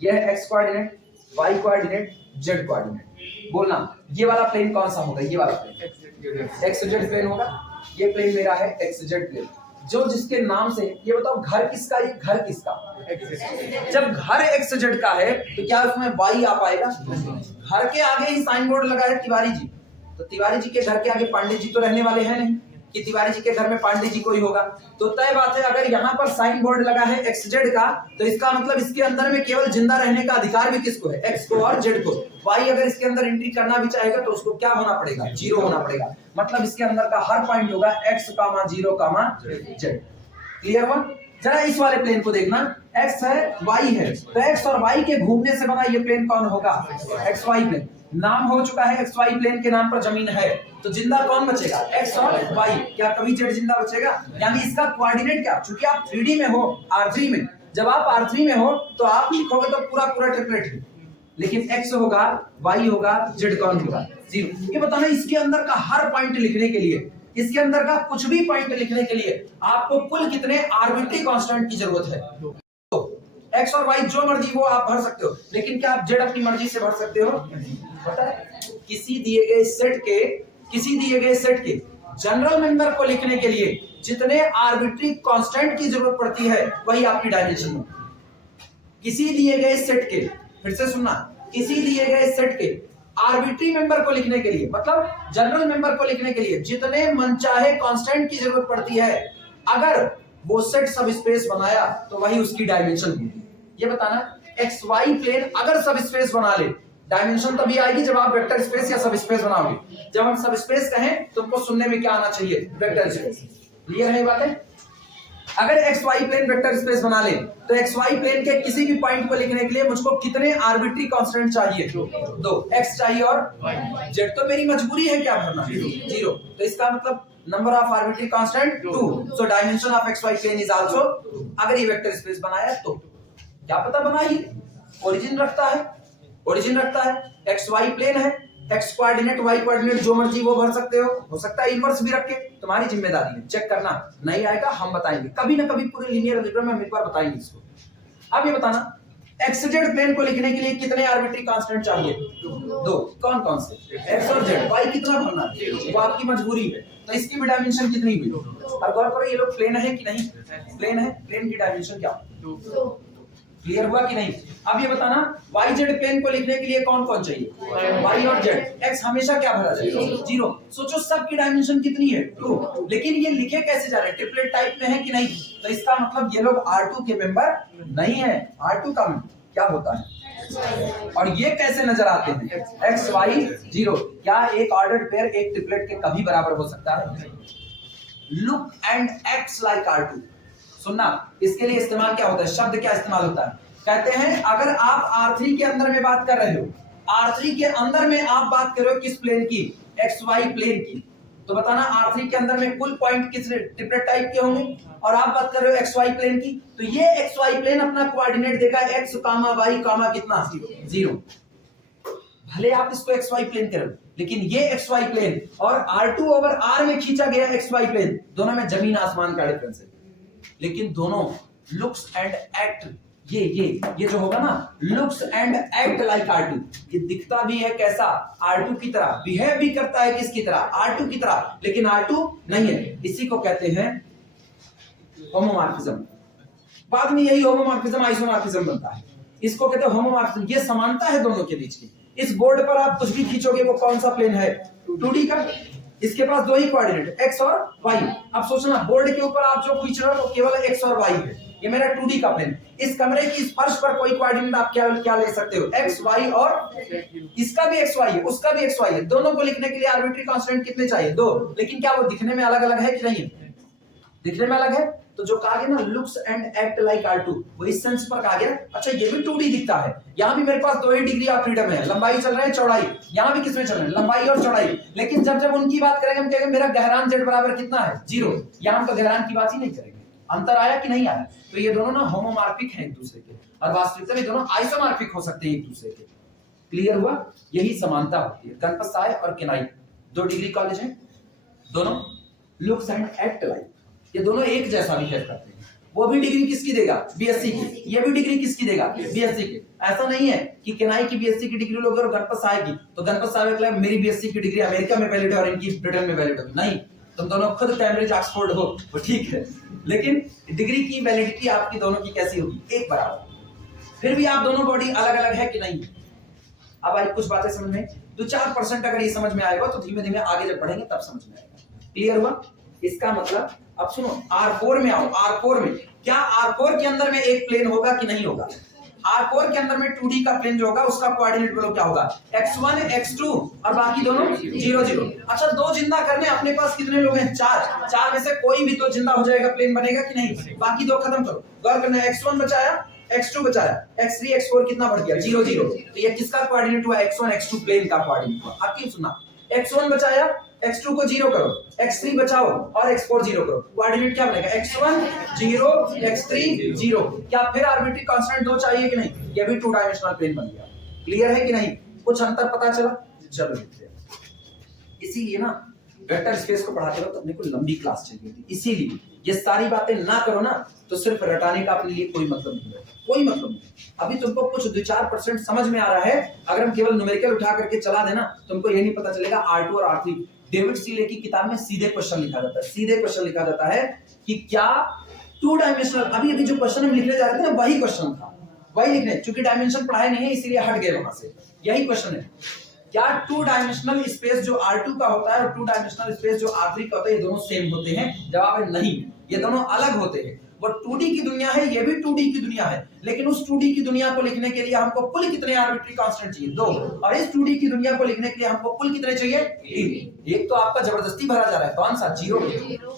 यह है x coordinate, y coordinate, z coordinate. बोलना ये वाला प्लेन कौन सा होगा? ये वाला प्लेन xz प्लेन होगा। ये प्लेन मेरा है xz प्लेन, जो जिसके नाम से, ये बताओ घर किसका? ये घर किसका? जब घर xz का है तो क्या उसमें y आ पाएगा? घर के आगे ही साइन बोर्ड लगा है तिवारी जी, तो तिवारी जी के घर के आगे पांडे जी तो रहने वाले हैं नहीं कि तिवारी जी के घर में पांडे जी कोई होगा। तो तय बात है, अगर यहाँ पर साइन बोर्ड लगा है xz का, तो इसका मतलब इसके अंदर में केवल जिंदा रहने का अधिकार भी किसको है? x को और z को। y अगर इसके अंदर एंट्री करना भी चाहेगा तो उसको क्या होना पड़ेगा? 0 होना पड़ेगा। मतलब इसके अंदर का हर पॉइंट होगा x, 0, z। क्लियर हुआ? जरा इस वाले प्लेन को देखना, x है, y है, तो x और y के घूमने से बना ये प्लेन कौन होगा? xy plane. नाम हो चुका है, xy प्लेन के नाम पर जमीन है, तो जिंदा कौन बचेगा? x और y। क्या कभी z जिंदा बचेगा? यानी इसका कोऑर्डिनेट क्या? क्योंकि आप 3D में हो, R3 में, जब आप R3 में हो तो आप लिखोगे तो पूरा ट्रिपलेट है, लेकिन x होगा, y होगा, z कौन होगा? 0। ये बताना, इसके अंदर का हर पॉइंट लिखने के लिए, इसके अंदर का कुछ भी पॉइंट लिखने के लिए आपको कुल कितने आर्बिट्री कांस्टेंट की जरूरत है? तो x और y जो मर्जी वो आप भर सकते हो, लेकिन क्या आप z अपनी मर्जी से भर सकते हो? पता है, किसी दिए गए सेट के जनरल मेंबर को लिखने के लिए जितने आर्बिट्री कांस्टेंट की जरूरत पड़ती है वही आपकी डायमेंशन है। किसी दिए गए सेट के, फिर से सुनना, किसी दिए गए सेट के आर्बिट्री मेंबर को लिखने के लिए, मतलब जनरल मेंबर को लिखने के लिए जितने मनचाहे कांस्टेंट की जरूरत पड़ती है, अगर वो सेट सब स्पेस बनाया तो वही उसकी डायमेंशन होगी। ये बताना, एक्स वाई प्लेन अगर सब स्पेस बना ले, डायमेंशन तभी आएगी जब आप वेक्टर स्पेस या सब स्पेस बनाओगे। जब हम सब स्पेस कहें तो तुमको सुनने में क्या आना चाहिए? Vector space. क्लियर है बातें? अगर x y plane vector space बना ले तो एक्स वाई प्लेन के किसी भी पॉइंट को लिखने के लिए मुझको कितने आर्बिट्री कांस्टेंट चाहिए? दो, एक्स चाहिए और जेड। तो मेरी मजबूरी है क्या भरना? 0। तो इसका मतलब number of arbitrary constant 2, so dimension of x y plane is also. अगर ये वेक्टर स्पेस बनाया तो क्या पता बनाइए, ओरिजिन रखता है, एक्स वाई प्लेन है, एक्स कोऑर्डिनेट वाई कोऑर्डिनेट जो मर्जी वो भर सकते हो सकता है इनवर्स भी रख के, तुम्हारी जिम्मेदारी है। चेक करना, नहीं आएगा हम बताएंगे, कभी ना कभी पूरे लीनियर अलजेब्रा में हम एक बार बताएंगे इसको। अब ये बताना, एक्सजेड प्लेन को लिखने के लिए कितने आर्बिट्री कांस्टेंट चाहिए? 2। कौन कौन से? एक्स और जेड। वाई कितना भरना है वो आपकी मजबूरी है। तो इसकी भी डायमेंशन कितनी हुई? और गौर करो, ये लोग प्लेन है कि नहीं? प्लेन है, प्लेन की डायमेंशन क्या? 2। क्लियर हुआ कि नहीं? अब ये बताना, वाई जेड प्लेन को लिखने के लिए कौन कौन चाहिए? वाई और जेड। एक्स हमेशा क्या भरा जाएगा? 0। सोचो सबकी डायमेंशन कितनी है? 2। लेकिन ये लिखे कैसे जा रहे हैं? ट्रिपलेट टाइप में है कि नहीं? तो इसका मतलब ये लोग R2 के मेंबर नहीं है। R2 का क्या होता है? और ये कैसे नजर आते हैं? X y 0। क्या एक ऑर्डर्ड पेयर एक ट्रिपलेट के कभी बराबर हो सकता है? Look and acts like R2। सुनना, इसके लिए इस्तेमाल क्या होता है? शब्द क्या इस्तेमाल होता है? कहते हैं अगर आप R3 के अंदर में बात कर रहे हो, R3 के अंदर में आप बात कर रहे हो किस प्लेन की? XY प्लेन की। तो बताना R3 के अंदर में कुल पॉइंट किस ट्रिपलेट टाइप के होंगे, और आप बात कर रहे हो XY प्लेन की, तो ये XY प्लेन अपना कोऑर्डिनेट देगा x, y, कितना? 0। भले आप इसको XY प्लेन करो, लेकिन ये XY प्लेन और R2 ओवर R में खींचा गया XY प्लेन, दोनों में जमीन आसमान का डिफरेंस है। लेकिन दोनों लुक्स एंड एक्ट, ये जो होगा ना, looks and act like R2, ये दिखता भी है कैसा? R2 की तरह, बिहेव भी करता है किसकी तरह? R2 की तरह, लेकिन R2 नहीं है। इसी को कहते हैं होमोमॉर्फिज्म। बाद में यही होमोमॉर्फिज्म आइसोमॉर्फिज्म बनता है। इसको कहते हैं होमोमॉर्फिज्म। ये समानता है दोनों के बीच की। इस बोर्ड पर आप कुछ भी खींचोगे वो कौन सा प्लेन है? 2D का। इसके पास दो ही कोऑर्डिनेट x और y। अब सोचना बोर्ड के ऊपर आप जो खींच रहे हो वो केवल x और y है, ये मेरा 2D का प्लेन। इस कमरे की स्पर्श पर कोई कोऑर्डिनेट आप क्या ले सकते हो? x y, और इसका भी x y है, उसका भी x y है। दोनों को लिखने के लिए आर्बिट्री कांस्टेंट कितने चाहिए? 2। लेकिन क्या वो दिखने में अलग अलग है कि नहीं? दिखने में अलग है। तो जो कहा गया ना looks and act like R2, वो इस सेंस पर कहा गया। अच्छा ये भी 2D दिखता है, यहाँ भी मेरे पास दो ही डिग्री ऑफ फ्रीडम है, लंबाई चल रहे हैं चौड़ाई, यहाँ भी किसमें चल रहे हैं? लंबाई और चौड़ाई। लेकिन जब जब उनकी बात करेंगे हम कहेंगे मेरा गहरान z बराबर कितना है? 0। यहाँ हम तो गहरान की बात ही नहीं करेंगे। अंतर आया कि नहीं आया? तो ये दोनों ना होमोमॉर्फिक हैं एक दूसरे के, और वास्तविकता में दोनों आइसोमॉर्फिक हो सकते हैं एक दूसरे के। क्लियर हुआ? यही समानता होती है। गणपत साय और किनाई 2 डिग्री कॉलेज है, दोनों लुक्स एंड एक्ट लाइक, ये दोनों एक जैसा बिहेव करते हैं। वो भी डिग्री किसकी देगा? बीएससी की। ये भी डिग्री किसकी देगा? बीएससी की। ऐसा नहीं है कि किनाई की बीएससी की डिग्री लोगे और गणपत साय की, तो गणपत साय का मेरी बीएससी की डिग्री अमेरिका में वैलिड है और इनकी ब्रिटेन में वैलिड है। नहीं, तुम दोनों खुद कैम्ब्रिज ऑक्सफोर्ड हो, वो ठीक है, लेकिन डिग्री की वैलिडिटी आपकी दोनों की कैसी होगी? एक बराबर। फिर भी आप दोनों बॉडी अलग अलग है कि नहीं? अब आई कुछ बातें समझ में, 2-4% अगर ये समझ में आएगा तो धीमे धीमे आगे जब बढ़ेंगे तब समझ में आएगा। क्लियर हुआ? इसका मतलब अब सुनो, R4 में आओ। R4 में क्या R4 के अंदर में एक प्लेन होगा कि नहीं होगा? R4 के अंदर में 2D का प्लेन जो होगा उसका कोऑर्डिनेट बोलो क्या होगा? x1 x2 और बाकी दोनों 0 0। अच्छा दो जिंदा करने, अपने पास कितने लोग हैं? 4। 4 में से कोई भी तो जिंदा हो जाएगा, प्लेन बनेगा कि नहीं? बाकी दो खत्म करो। गौर करना, x1 बचाया, x2 बचाया, x3 x4 कितना बढ़ गया? 0 0। तो ये किसका कोऑर्डिनेट हुआ? x1 x2 प्लेन का कोऑर्डिनेट हुआ। अब क्यों सुनना, x1 बचाया, x2 को 0 करो, x3 बचाओ और x4 0 करो, कोऑर्डिनेट क्या बनेगा? x1 0 x3 0। क्या फिर आर्बिट्री कांस्टेंट 2 चाहिए कि नहीं? ये भी 2 डायमेंशनल प्लेन बन गया। क्लियर है कि नहीं? कुछ अंतर पता चला? चलो देखते हैं। इसीलिए ना वेक्टर स्पेस को पढ़ाते वक्त अपने को लंबी क्लास चाहिए थी। इसीलिए ये सारी बातें ना करो ना तो सिर्फ रटाने का अपने लिए कोई मतलब नहीं है, कोई मतलब नहीं। अभी तुमको कुछ 2-4% समझ में आ रहा है, अगर हम केवल न्यूमेरिकल उठा करके चला देना तुमको ये नहीं पता चलेगा। R2 और R3 डेविड सीले की किताब में सीधे क्वेश्चन लिखा जाता है, सीधे क्वेश्चन लिखा जाता है कि क्या 2 डायमेंशनल, अभी जो क्वेश्चन हम लिखने जा रहे थे ना वही क्वेश्चन था, वही लिखने, क्योंकि डायमेंशन पढ़ाए नहीं है इसीलिए हट गए वहां से। यही क्वेश्चन है, क्या 2 डायमेंशनल स्पेस जो R2 का होता है और 2 डायमेंशनल स्पेस जो R3 का होता है ये दोनों सेम होते हैं? जवाब है नहीं, ये दोनों अलग होते हैं। वो 2D की दुनिया है, ये भी 2D की दुनिया है, लेकिन उस 2D की दुनिया को लिखने के लिए हमको कुल कितने आर्बिट्री कांस्टेंट चाहिए? 2। और इस 2D की दुनिया को लिखने के लिए हमको कुल कितने चाहिए? 3। एक तो आपका जबरदस्ती भरा जा रहा है, कौन सा? 0।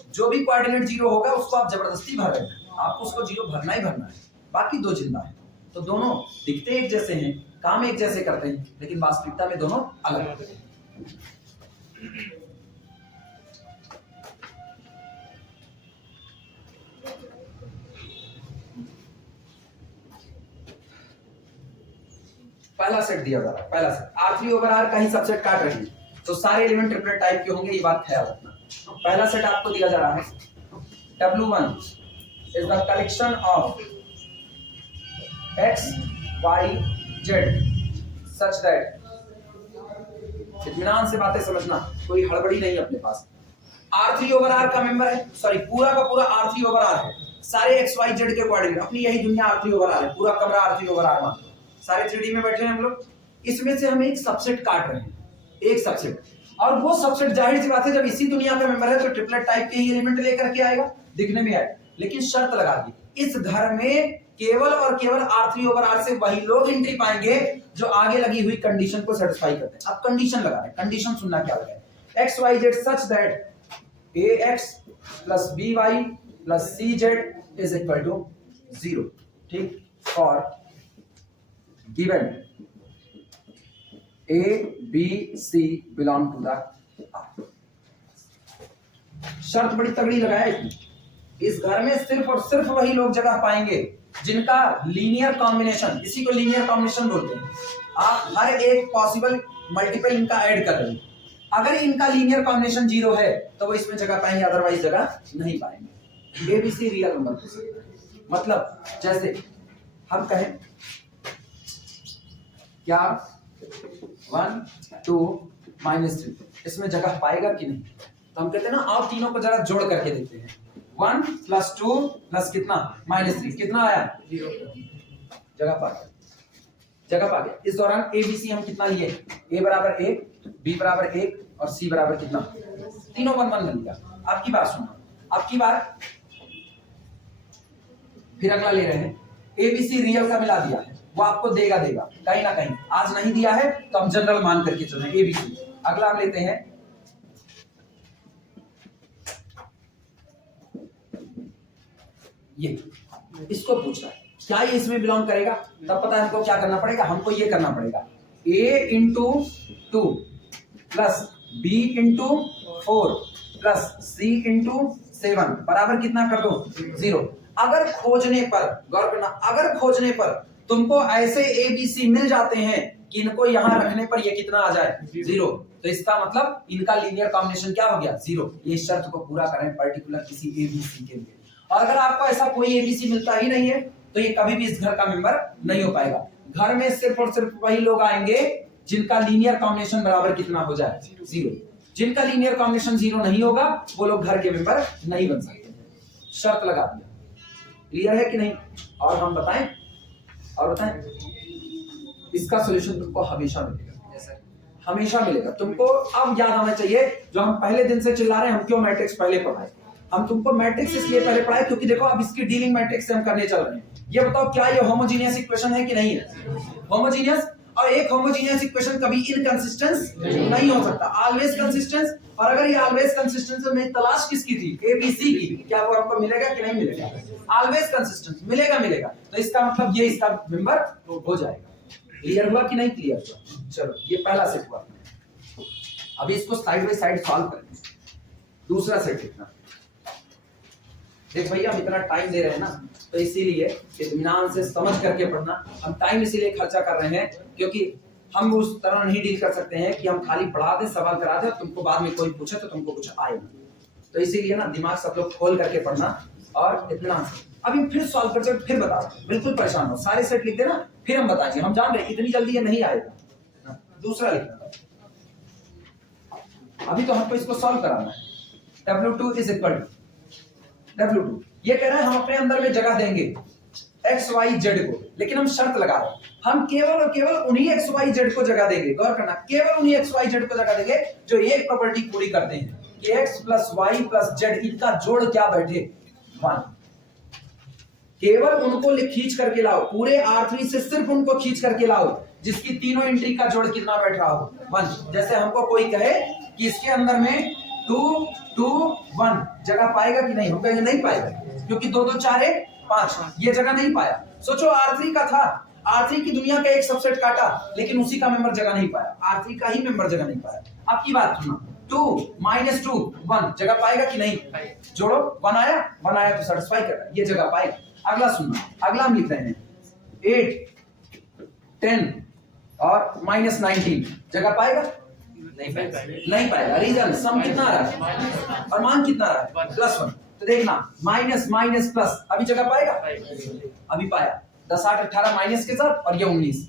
जो भी कोऑर्डिनेट 0 होगा उसको आप जबरदस्ती भर रहे हैं, आपको उसको 0 भरना ही भरना है। बाकी दो जिंदा है, तो दोनों दिखते एक जैसे हैं, काम एक जैसे करते हैं, लेकिन वास्तविकता में दोनों अलग हैं। पहला सेट दिया जा रहा है, पहला सेट R3 ओवर R का ही सबसेट काट रही है, तो सारे एलिमेंट ट्रिपलेट टाइप के होंगे, ये बात ख्याल रखना। पहला सेट आपको दिया जा रहा है W1 is the collection of x y z such that, इत्मीनान से बातें समझना, कोई हड़बड़ी नहीं अपने पास। R3 ओवर R का मेंबर है, सॉरी पूरा का पूरा R3 ओवर R है, सारे x y z के कोऑर्डिनेट, अपनी यही दुनिया R3 ओवर R है, पूरा कमरा R3 ओवर R मान, सारे 3D में बैठे हैं हम लोग। इसमें से हम एक सबसेट काट रहे हैं, एक सबसेट, और वो सबसेट जाहिर सी बात है जब इसी दुनिया का मेंबर है तो ट्रिपलेट टाइप के ही एलिमेंट लेकर के आएगा, दिखने में आएगा। लेकिन शर्त लगा दी, इस घर में केवल और केवल R3 ओवर R से वही लोग एंट्री पाएंगे जो आगे लगी हुई कंडीशन को सेटिस्फाई करते हैं। अब कंडीशन लगा रहे हैं, कंडीशन सुनना क्या लगा है? x y z such that ax plus by plus cz is equal to 0, ठीक? और given A, B, C belong to the R। शर्त बड़ी तगड़ी लगाया है, इस घर में सिर्फ और सिर्फ वही लोग जगह पाएंगे जिनका लीनियर कॉम्बिनेशन, इसी को लीनियर कॉम्बिनेशन बोलते हैं। आप हर एक पॉसिबल मल्टीपल इनका ऐड कर रहे हैं, अगर इनका लीनियर कॉम्बिनेशन 0 है तो वो इसमें जगह पाएंगे, अदरवाइज जगह नहीं पाएंगे। ABC रियल नंबर हो सकता है, मतलब जैसे हम कहें क्या 1 2 -3, इसमें जगह पाएगा कि नहीं? तो हम कहते हैं ना आप तीनों को जरा जोड़ करके देखते हैं, 1 + 2 + कितना? -3, कितना आया? 0, जगह पा गया। जगह पा गया। इस दौरान ए बी सी हम कितना लिए, ए बराबर 1, बी बराबर 1 और सी बराबर कितना, तीनों 1 1 बन गया। आपकी बात सुनो, आपकी बात फिर अगला ले रहे हैं, ए बी सी रियल का मिला दिया है, वो आपको देगा कहीं ना कहीं, आज नहीं दिया है तो हम जनरल मान करके चल रहे हैं ए बी सी। अगला हम लेते हैं ये, इसको पूछ रहा है क्या ये इसमें बिलोंग करेगा, तब पता है हमको क्या करना पड़ेगा, हमको ये करना पड़ेगा a into 2 plus b into 4 plus c into 7 बराबर कितना कर दो 0। अगर खोजने पर, गौर करना, अगर खोजने पर तुमको ऐसे a b c मिल जाते हैं कि इनको यहां रखने पर ये कितना आ जाए 0, तो इसका मतलब इनका लीनियर कॉम्बिनेशन क्या हो गया 0। ये शर्त को पूरा करें पर्टिकुलर किसी a b c के लिए। और अगर आपको ऐसा कोई a b c मिलता ही नहीं है तो ये कभी भी इस घर का मेंबर नहीं हो पाएगा। घर में सिर्फ और सिर्फ वही लोग आएंगे जिनका लीनियर कॉम्बिनेशन बराबर कितना हो जाए 0। जिनका लीनियर कॉम्बिनेशन 0 नहीं होगा वो लोग घर के मेंबर नहीं बन सकते। शर्त लगा दिया, क्लियर है कि नहीं? और हम बताएं, और बताएं, इसका सॉल्यूशन तुमको हमेशा मिलेगा, हमेशा मिलेगा तुमको। अब याद आना चाहिए जो हम पहले दिन से चिल्ला रहे हैं, हम क्यों मैट्रिक्स पहले पढ़ाए। हम तुमको मैट्रिक्स इसलिए पहले पढ़ाए क्योंकि देखो अब इसकी डीलिंग मैट्रिक्स से हम करने चल रहे हैं। ये बताओ क्या ये होमोजीनियस इक्वेशन है कि नहीं है? होमोजीनियस, और एक होमोजीनियस इक्वेशन कभी इनकंसिस्टेंस नहीं हो सकता, ऑलवेज कंसिस्टेंस। और अगर ये ऑलवेज कंसिस्टेंस में तलाश किसकी थी, एबीसी की, क्या वो हमको मिलेगा कि नहीं मिलेगा? ऑलवेज कंसिस्टेंस मिलेगा, मिलेगा। तो इसका मतलब ये इसका मेंबर हो जाएगा। क्लियर हुआ कि नहीं क्लियर हुआ? चलो ये पहला सेट हुआ, अभी इसको साइड बाय साइड सॉल्व करेंगे। दूसरा सेट लिखना, देख भैया हम इतना टाइम दे रहे हैं ना, तो इसीलिए इत्मीनान से समझ करके पढ़ना। हम टाइम इसीलिए खर्चा कर रहे हैं क्योंकि हम उस तरह नहीं डील कर सकते हैं कि हम खाली पढ़ा दें, सवाल करा दें, तुमको बाद में कोई पूछे तो तुमको कुछ आए ना। तो इसीलिए ना दिमाग सब लोग खोल करके पढ़ना और इत्मीनान से। अभी फिर सॉल्व कर, फिर बता, बिल्कुल परेशान हो, सारे सेट लिख देना, फिर हम बताएंगे। हम जान रहे इतनी जल्दी ये नहीं आएगा। दूसरा लिखना, अभी तो हमको इसको सॉल्व कराना है। W2 is equal to W2, ये कह रहे हैं हम अपने अंदर में जगह देंगे x y z को, लेकिन हम शर्त लगा रहे हैं हम केवल और केवल उन्हीं x y z को जगह देंगे। गौर करना, केवल उन्हीं x y z को जगह देंगे जो एक प्रॉपर्टी पूरी करते हैं कि x plus y plus z इनका जोड़ क्या बैठे 1। केवल उनको खींच करके लाओ, पूरे R3 से सिर्फ उनको खींच करके लाओ जिसकी तीनों एंट्री का जोड़ कितना बैठ रहा हो 1। जैसे हमको कोई कहे कि इसके अंदर में 2 2 1 जगह पाएगा कि नहीं, हम कहेंगे नहीं पाएगा क्योंकि 2 2 4 5 ये जगह नहीं पाया। सोचो R3 का था, R3 की दुनिया का एक सबसेट काटा लेकिन उसी का मेंबर जगह नहीं पाया, R3 का ही मेंबर जगह नहीं पाया। आपकी बात सुनो, 2 -2 1 जगह पाएगा कि नहीं? जोड़ो, 1 आया तो सेटिस्फाई कर रहा है, ये जगह पाएगा। अगला सुनना, अगला हम लिख रहे हैं 8 10 और -19 जगह पाएगा नहीं पाएगा। रीजन, सम कितना आ रहा है और मान कितना आ रहा है +1। तो देखना माइनस माइनस प्लस अभी जगह पाएगा, अभी पाया 10 8 18 माइनस के साथ और ये 19।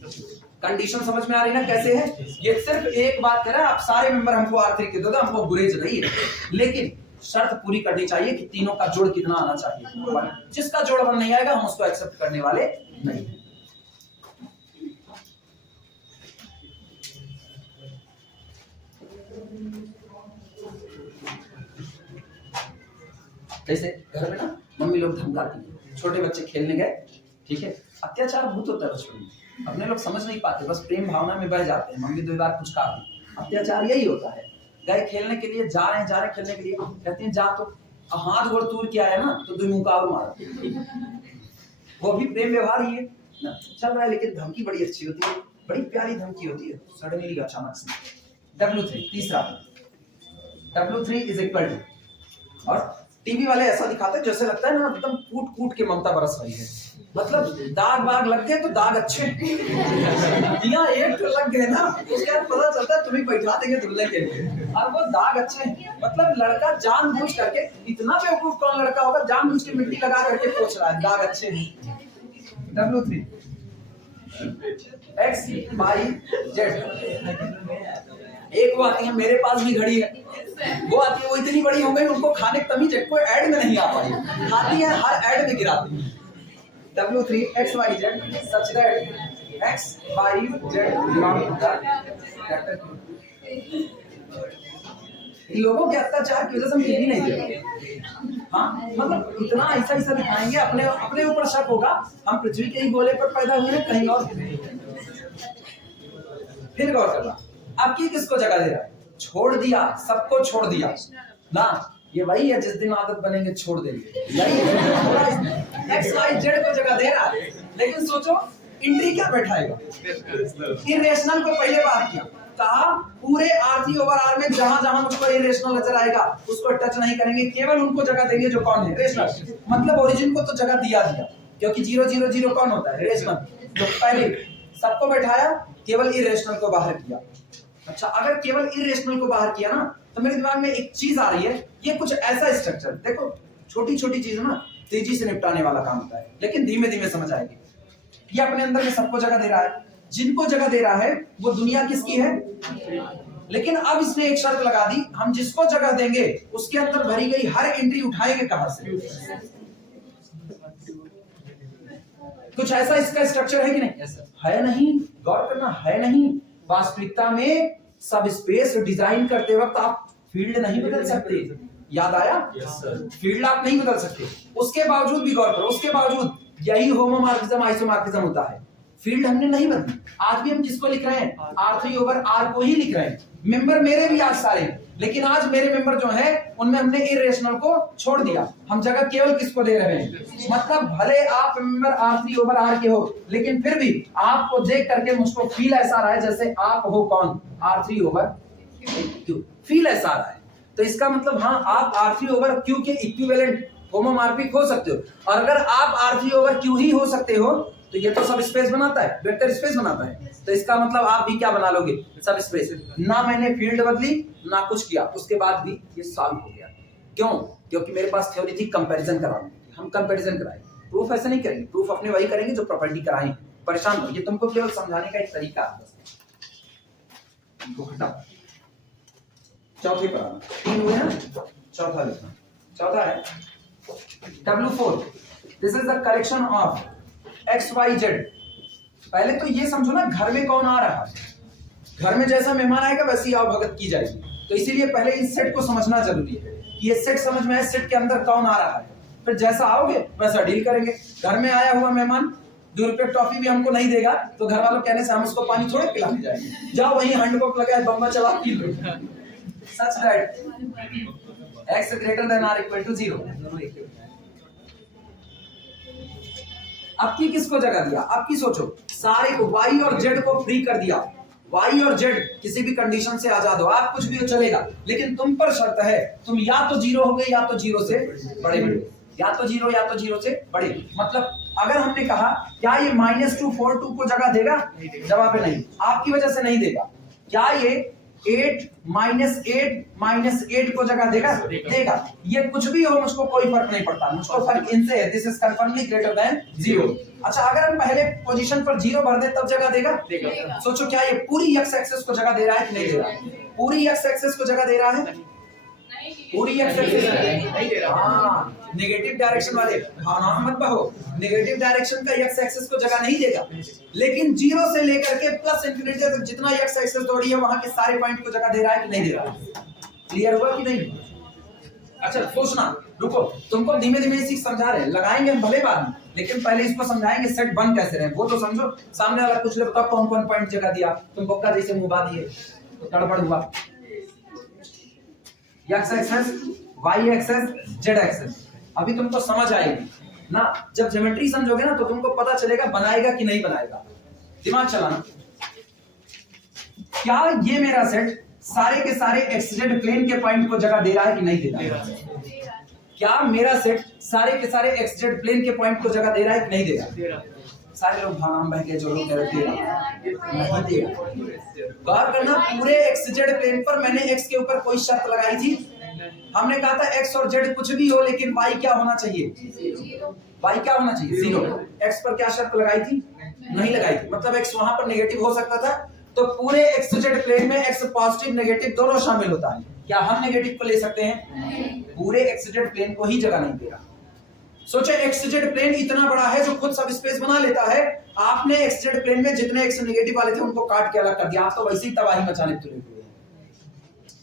कंडीशन समझ में आ रही ना कैसे है? ये सिर्फ एक बात कह रहा है, आप सारे मेंबर हमको R3 के दो, हमको गुरेज नहीं है, लेकिन शर्त पूरी करनी चाहिए कि तीनों का जोड़ कितना आना चाहिए। जिसका जोड़ 1 नहीं आएगा हम उसको एक्सेप्ट करने वाले नहीं है। जैसे घर में ना मम्मी लोग धमकाती है, छोटे बच्चे खेलने गए, ठीक है, अत्याचार बहुत होता है बचपन में, अपने लोग समझ नहीं पाते, बस प्रेम भावना में बह जाते हैं, मम्मी 2 बार कुछ कहा दी, अत्याचार यही होता है। गए खेलने के लिए, जा रहे हैं खेलने के लिए, कहते हैं जा, तो हाथ गोड़ तूर के आया ना तो 2 मुंह का और मारा, वो भी प्रेम व्यवहार ही है ना, चल रहा है। लेकिन धमकी बड़ी अच्छी होती है, बड़ी प्यारी धमकी होती है, सडनली अचानक से। W3 तीसरा, W3 इज इक्वल टू, और टीवी वाले ऐसा दिखाते हैं जैसे लगता है ना एकदम कूट कूट के ममता बरस रही है, मतलब दाग बाग लग गए तो दाग अच्छे यहाँ एक लग गए ना उसके बाद पता चलता है तुम्हें बैठा देंगे धुलने के लिए, और वो दाग अच्छे, मतलब लड़का जानबूझ करके, इतना बेवकूफ कौन लड़का होगा जानबूझ के मिट्टी लगा करके पोंछ रहा है, दाग अच्छे नहीं। W3 X Y Z, एक वो आती है, मेरे पास भी घड़ी है, वो आती है, वो इतनी बड़ी हो गई उनको खाने की तमीज है, कोई ऐड में नहीं आ पाई, खाती है हर ऐड में गिराती है। W3 X Y Z such that x y z belong to the vector Q। इन लोगों के अत्याचार की वजह से हम टीवी नहीं देखते। हाँ मतलब इतना ऐसा ऐसा दिखाएंगे, अपने अपने ऊपर शक होगा हम पृथ्वी के ही गोले पर पैदा हुए हैं कहीं और। फिर गौर करना, अब की किसको जगह दे रहा है? छोड़ दिया, सबको छोड़ दिया ना। ये वही है जिस दिन आदत बनेंगे छोड़ देंगे, यही एक्स वाई जेड को जगह दे रहा है। लेकिन सोचो इंट्री क्या बैठाएगा? इरेशनल को पहले बात किया, कहा पूरे R3 ओवर R में जहां जहां मुझको इरेशनल नजर आएगा उसको टच नहीं करेंगे, केवल उनको जगह देंगे जो कौन है? रेशनल। मतलब ओरिजिन को तो जगह दिया क्योंकि 0 0 0 कौन होता है? रेशनल। तो पहले सबको बैठाया, केवल इरेशनल को बाहर किया। अच्छा अगर केवल इरेशनल को बाहर किया ना तो मेरे दिमाग में एक चीज आ रही है, ये कुछ ऐसा स्ट्रक्चर, देखो छोटी छोटी चीज ना तेजी से निपटाने वाला काम होता है, लेकिन धीमे धीमे समझ आएगी। ये अपने अंदर में सबको जगह दे रहा है, जिनको जगह दे रहा है वो दुनिया किसकी है? लेकिन अब इसने एक शर्त लगा दी, हम जिसको जगह देंगे उसके अंदर भरी गई हर एंट्री उठाएंगे कहां से? कुछ ऐसा इसका स्ट्रक्चर है कि नहीं? है नहीं। गौर करना, है नहीं। वास्तविकता में सब स्पेस डिजाइन करते वक्त आप फील्ड नहीं बदल सकते, याद आया? फील्ड आप नहीं बदल सकते। उसके बावजूद भी गौर करो, उसके बावजूद यही होमोमॉर्फिज्म आइसोमॉर्फिज्म होता है। फील्ड हमने नहीं बदली। आज भी हम किसको लिख रहे हैं? R3 ओवर R को ही लिख रहे हैं। मेंबर मेरे भी आज सारे, लेकिन आज मेरे मेंबर जो है उनमें हमने इरेशनल को छोड़ दिया, हम जगह केवल किसको दे रहे हैं? मतलब भले आप मेंबर R3 ओवर R के हो, लेकिन फिर भी आपको देख करके मुझको फील ऐसा रहा है जैसे आप हो कौन? R3 over Q। फील ऐसा रहा है तो इसका मतलब हाँ आप R3 ओवर Q के इक्विवेलेंट होमोमॉर्फिक हो सकते हो। और अगर आप R3 ओवर Q ही हो सकते हो तो ये तो सब स्पेस बनाता है, वेक्टर स्पेस बनाता है। तो इसका मतलब आप भी क्या बना लोगे? सब स्पेस। ना मैंने फील्ड बदली ना कुछ किया, उसके बाद भी ये सॉल्व हो गया। क्यों? क्योंकि मेरे पास थ्योरी थी कंपैरिजन कराने की, हम कंपैरिजन कराए। प्रूफ ऐसे नहीं करेंगे, प्रूफ अपने वही करेंगे जो प्रॉपर्टी कराए। परेशान हो, ये तुमको केवल समझाने का एक तरीका है। चौथे पर 3 हुए ना, चौथा लिखना। चौथा है W4। This is the collection of x y z. पहले तो ये समझो ना, घर में कौन आ रहा है? घर में जैसा मेहमान आएगा वैसी आओ भगत की जाएगी। तो इसीलिए पहले इस सेट को समझना जरूरी है कि ये सेट समझ में है, सेट के अंदर कौन आ रहा है। फिर जैसा आओगे वैसा डील करेंगे। घर में आया हुआ मेहमान 2 रुपये टॉफी भी हमको नहीं देगा तो घर वालों कहने से हम उसको पानी थोड़े पिलाने जाएंगे। जाओ वहीं हैंडपंप लगाए बम्बा चला पी लो। Such that x greater than r equal to 0। अब की किसको जगह दिया? अब की सोचो, सारे को y और z को फ्री कर दिया। y और z किसी भी कंडीशन से आजाद हो, आप कुछ भी हो चलेगा, लेकिन तुम पर शर्त है तुम या तो 0 हो गए या तो 0 से बड़े हो, या तो 0 या तो 0 से बड़े। मतलब अगर हमने कहा क्या ये -2 4 2 को जगह देगा? जवाब है नहीं, आपकी वजह से नहीं देगा। क्या ये 8 -8 को जगह देगा? देगा। ये कुछ भी हो मुझको कोई फर्क नहीं पड़ता, मुझको फर्क इनसे है। This is कंफर्मली greater than 0। अच्छा अगर हम पहले पोजीशन पर 0 भर दे तब जगह देगा? सोचो क्या ये पूरी x एक्सिस को जगह दे रहा है कि नहीं दे रहा है? पूरी x एक्सिस को जगह दे रहा है? पूरी x एक्सिस नहीं दे रहा। हाँ नेगेटिव डायरेक्शन वाले हाँ मत बहो, नेगेटिव डायरेक्शन का x एक्सिस को जगह नहीं देगा, लेकिन 0 से लेकर के प्लस इंफिनिटी तक जितना x एक्सिस दौड़ी है वहां के सारे पॉइंट को जगह दे रहा है कि नहीं दे रहा? क्लियर हुआ कि नहीं? अच्छा सोचना, रुको, तुमको धीमे धीमे इसी समझा रहे हैं, लगाएंगे हम भले बाद में, लेकिन पहले इसको समझाएंगे सेट बन कैसे रहे वो तो समझो। सामने वाला कुछ ले बताओ कौन कौन पॉइंट जगह दिया, तुम बक्का जैसे मुंह बा दिए तो तड़बड़ हुआ। x axis, y axis, z axis. अभी तुमको समझ आएगी ना, जब ज्योमेट्री समझोगे ना तो तुमको पता चलेगा बनाएगा कि नहीं बनाएगा। दिमाग चलाना। क्या ये मेरा सेट सारे के सारे xz प्लेन के पॉइंट को जगह दे रहा है कि नहीं दे रहा है? क्या मेरा सेट सारे के सारे xz प्लेन के पॉइंट को जगह दे रहा है कि नहीं दे रहा? सारे लोग भानाम बह के जो लोग कह रहे थे गौर करना, पूरे xz प्लेन पर मैंने x के ऊपर कोई शर्त लगाई थी। हमने कहा था x और z कुछ भी हो लेकिन y क्या होना चाहिए? y क्या होना चाहिए? 0। x पर क्या शर्त लगाई थी? नहीं लगाई थी। मतलब x वहां पर नेगेटिव हो सकता था, तो पूरे xz प्लेन में x पॉजिटिव नेगेटिव दोनों शामिल होता है। क्या हम नेगेटिव को ले सकते हैं? पूरे xz प्लेन को ही जगह नहीं दे रहा। सोचो एक्स जेड प्लेन इतना बड़ा है जो खुद सब स्पेस बना लेता है, आपने एक्स जेड प्लेन में जितने एक्स नेगेटिव वाले थे उनको काट के अलग कर दिया, आप तो वैसे ही तबाही मचाने तुले हुए हैं।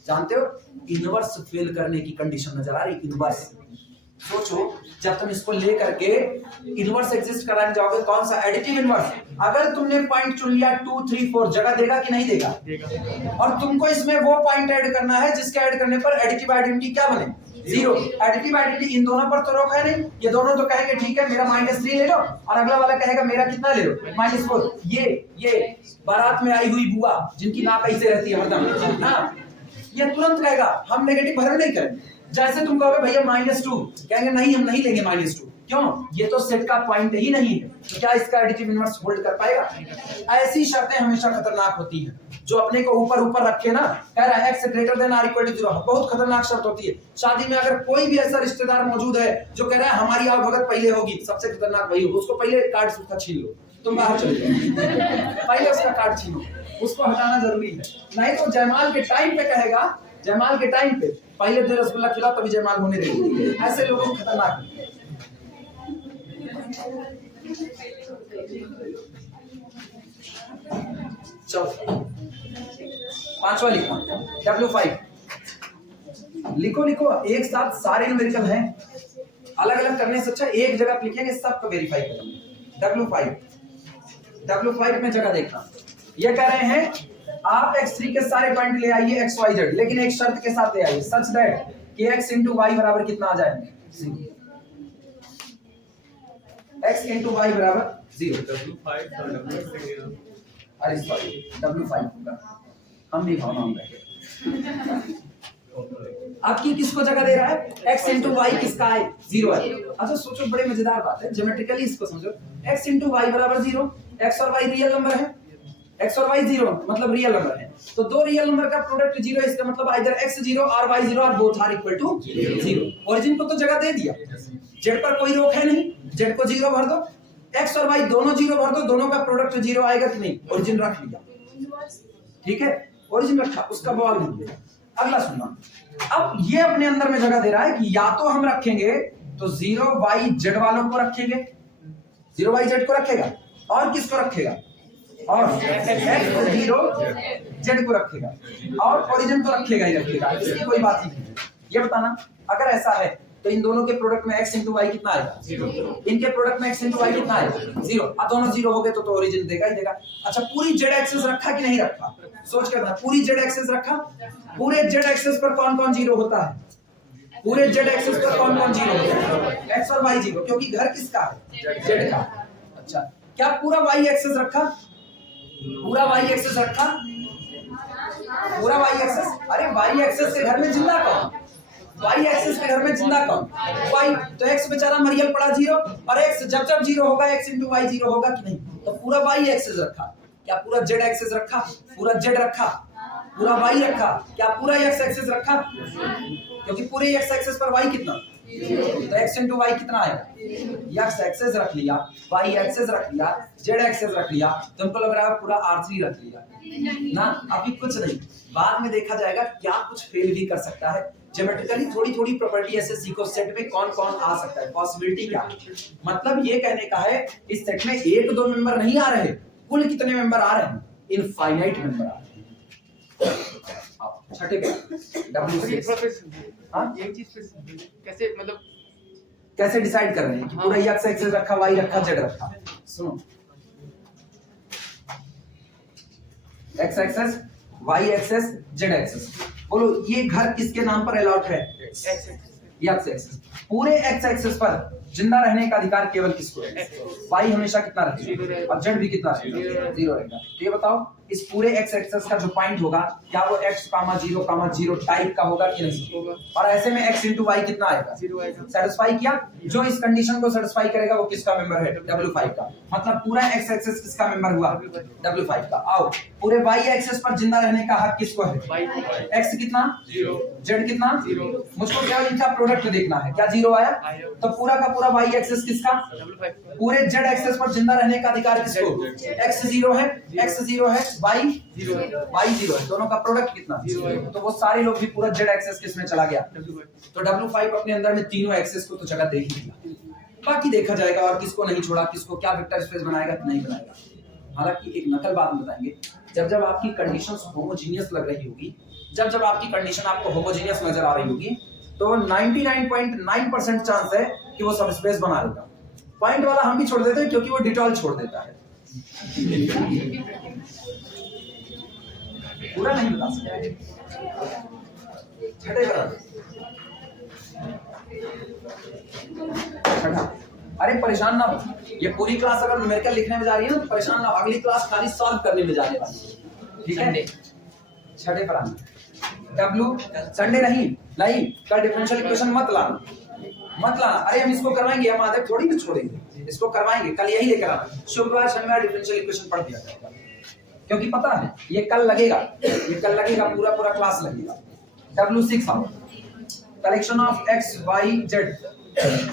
जानते हो इनवर्स फेल करने की कंडीशन नजर आ रही, इनवर्स। सोचो जब तुम इसको ले करके इनवर्स एग्जिस्ट कराने जाओगे, कौन सा एडिटिव इनवर्स, अगर तुमने पॉइंट चुन लिया 2 3 4 जगह देगा कि नहीं देगा? और तुमको इसमें वो पॉइंट ऐड करना है जिसके ऐड करने पर एडिटिव आइडेंटिटी क्या बने? जीरो। एडिटिव आइडेंटिटी इन दोनों पर तो रोक है नहीं, ये दोनों तो कहेंगे ठीक है मेरा -3 ले लो, और अगला वाला कहेगा मेरा कितना ले लो? -4। ये बारात में आई हुई बुआ जिनकी नाक ऐसे रहती है हरदम ना, ये तुरंत कहेगा हम नेगेटिव भर नहीं करेंगे। जैसे तुम कहोगे भैया -2, कहेंगे नहीं हम नहीं लेंगे -2, क्यों? ये तो सेट का पॉइंट ही नहीं है, तो क्या इसका एडिटिव इनवर्स होल्ड कर पाएगा? ऐसी शर्तें हमेशा खतरनाक होती हैं। जो अपने को ऊपर रखे ना, कह रहा है x greater than r equal to 0, बहुत खतरनाक शर्त होती है। शादी में अगर कोई भी ऐसा रिश्तेदार मौजूद है जो कह रहा है हमारी आव भगत पहले होगी, सबसे खतरनाक वही होगा, उसको पहले कार्ड उसका छीन लो, तुम बाहर चले जाओ, पहले उसका कार्ड छीनो, उसको हटाना जरूरी है। नहीं तो जयमाल के टाइम पे कहेगा, जयमाल के टाइम पे पहले दो रसगुल्ला खिलाओ तभी जयमाल होने देगी, ऐसे लोगों को खतरनाक है। चलो पांचवा लिखो W5, लिखो एक साथ सारे न्यूमेरिकल हैं, अलग अलग करने से अच्छा एक जगह लिखेंगे, सबको वेरीफाई करेंगे। W5 में जगह देखना, ये कह रहे हैं आप x3 के सारे पॉइंट ले आइए xyz, लेकिन एक शर्त के साथ ले आइए, सच दैट कि x into y बराबर कितना आ जाए? x into y बराबर 0। अरे सॉरी W5 होगा, हम भी भावनाओं रखे। आपकी किसको जगह दे रहा है? x into y किसका है? 0 है। अच्छा सोचो बड़े मजेदार बात है, ज्योमेट्रिकली इसको समझो, x into y बराबर 0, x और y रियल नंबर है, x और y 0 मतलब रियल नंबर है, तो दो रियल नंबर का प्रोडक्ट 0, इसका मतलब आइदर x 0 और y 0 और both are equal to 0। Origin को तो जगह दे दिया, z पर कोई रोक है नहीं, z को 0 भर दो, x और y दोनों 0 भर दो, दोनों का प्रोडक्ट 0 आएगा कि नहीं? ओरिजिन रख लिया, ठीक है, ओरिजिन रखा, उसका बॉल नहीं लिया। अगला सुनना, अब ये अपने अंदर में जगह दे रहा है कि या तो हम रखेंगे तो 0yz वालों को रखेंगे, 0yz को रखेगा, और किसको रखेगा? और x0z को रखेगा, और ओरिजिन तो रखेगा ही रखेगा, इसकी कोई बात ही नहीं। ये बताना अगर ऐसा है तो इन दोनों के प्रोडक्ट में x into y कितना आएगा? 0। इनके प्रोडक्ट में x into y कितना आएगा? 0। अब दोनों 0 हो गए तो ओरिजिन देगा ही देगा। अच्छा पूरी z एक्सिस रखा कि नहीं रखा? सोच कर ना, पूरी z एक्सिस रखा, पूरे z एक्सिस पर कौन कौन 0 होता है? पूरे z एक्सिस पर कौन कौन 0 होता है? x और y 0, क्योंकि घर किसका है? z का। अच्छा क्या पूरा y एक्सिस रखा? पूरा y एक्सिस रखा, पूरा y एक्सिस, अरे y एक्सिस के घर में जिंदा कौन? y एक्सिस के घर में जिंदा कौन? y, तो x बेचारा मरियल पड़ा 0, और x जब जब 0 होगा x into y 0 होगा कि नहीं? तो पूरा y एक्सिस रखा, क्या पूरा z एक्सिस रखा? पूरा z रखा, पूरा y रखा, क्या पूरा x एक्सिस रखा? क्योंकि पूरे x एक्सिस पर y कितना? तो x into y कितना आएगा? x एक्सिस रख लिया, y एक्सिस रख लिया, z एक्सिस रख लिया, तुमको लग रहा है पूरा R3 रख लिया ना? अभी कुछ नहीं, बाद में देखा जाएगा क्या कुछ फेल भी कर सकता है। ज्योमेट्रिकली थोड़ी थोड़ी प्रॉपर्टी ऐसे सीखो, सेट में कौन कौन आ सकता है, पॉसिबिलिटी क्या है। मतलब ये कहने का है इस सेट में 1-2 मेंबर नहीं आ रहे, कुल कितने मेंबर आ रहे हैं? इनफाइनाइट मेंबर आ रहे हैं। छठे पे W6, हाँ एक चीज कैसे मतलब कैसे डिसाइड कर रहे हैं कि पूरा x एक्सिस रखा, y रखा, z रखा? सुनो, x axis, y axis, z axis, बोलो ये घर किसके नाम पर अलॉट है? x axis. पूरे x एक्सिस पर जिंदा रहने का अधिकार केवल किसको है? y हमेशा कितना रहेगा, और z भी कितना रहेगा? 0 रहेगा। तो ये बताओ इस पूरे x एक्सिस का जो पॉइंट होगा क्या वो x, 0, टाइप का होगा कि नहीं होगा? और ऐसे में x into y कितना आएगा? 0 आएगा। सेटिस्फाई किया, जो इस कंडीशन को सेटिस्फाई करेगा वो किसका मेंबर है? W5 का। मतलब पूरा x एक्सिस किसका मेंबर हुआ? W5 का। आओ पूरे y एक्सिस पर जिंदा रहने का हक किसको है? x कितना? 0, z कितना? 0। मुझको केवल इनका प्रोडक्ट देखना है, क्या 0 आया? तो पूरा का पूरा y एक्सिस किसका? पूरे z एक्सिस पर जिंदा रहने का अधिकार किसको? x 0 है, x 0 है, y 0 है, दोनों का प्रोडक्ट कितना? 0 है। तो वो सारे लोग भी पूरा z एक्सिस किसमें चला गया? तो W5 अपने अंदर में तीनों एक्सिस को तो जगह दे ही दिया। बाकी देखा जाएगा और किसको नहीं छोड़ा, किसको क्या वेक्टर स्पेस बनाएगा कि नहीं बनाएगा। हालांकि एक नकल बात बताएंगे, जब जब आपकी कंडीशंस होमोजीनियस लग रही होगी, जब जब आपकी कंडीशन आपको होमोजीनियस नजर आ रही होगी, तो 99.9% चांस है कि वो सब स्पेस बना लेगा। पॉइंट वाला हम भी छोड़ देते हैं क्योंकि वो डिटॉल छोड़ देता है। पूरा नहीं बता सकते, छठे करा छठा। अरे परेशान ना हो, ये पूरी क्लास अगर न्यूमेरिकल लिखने में जा रही है ना तो परेशान ना हो, अगली क्लास खाली सॉल्व करने में जाने वाली है, ठीक है। छठे पर आना, डब्ल्यू संडे नहीं नहीं, कल डिफरेंशियल इक्वेशन मत लाना। अरे हम इसको करवाएंगे, हम आधे थोड़ी ना छोड़ेंगे, इसको करवाएंगे, कल यही लेकर आना। शुक्रवार शनिवार डिफरेंशियल इक्वेशन पढ़ दिया जाएगा, क्योंकि पता है ये कल लगेगा, पूरा पूरा क्लास लगेगा। W6 आओ, collection of x y z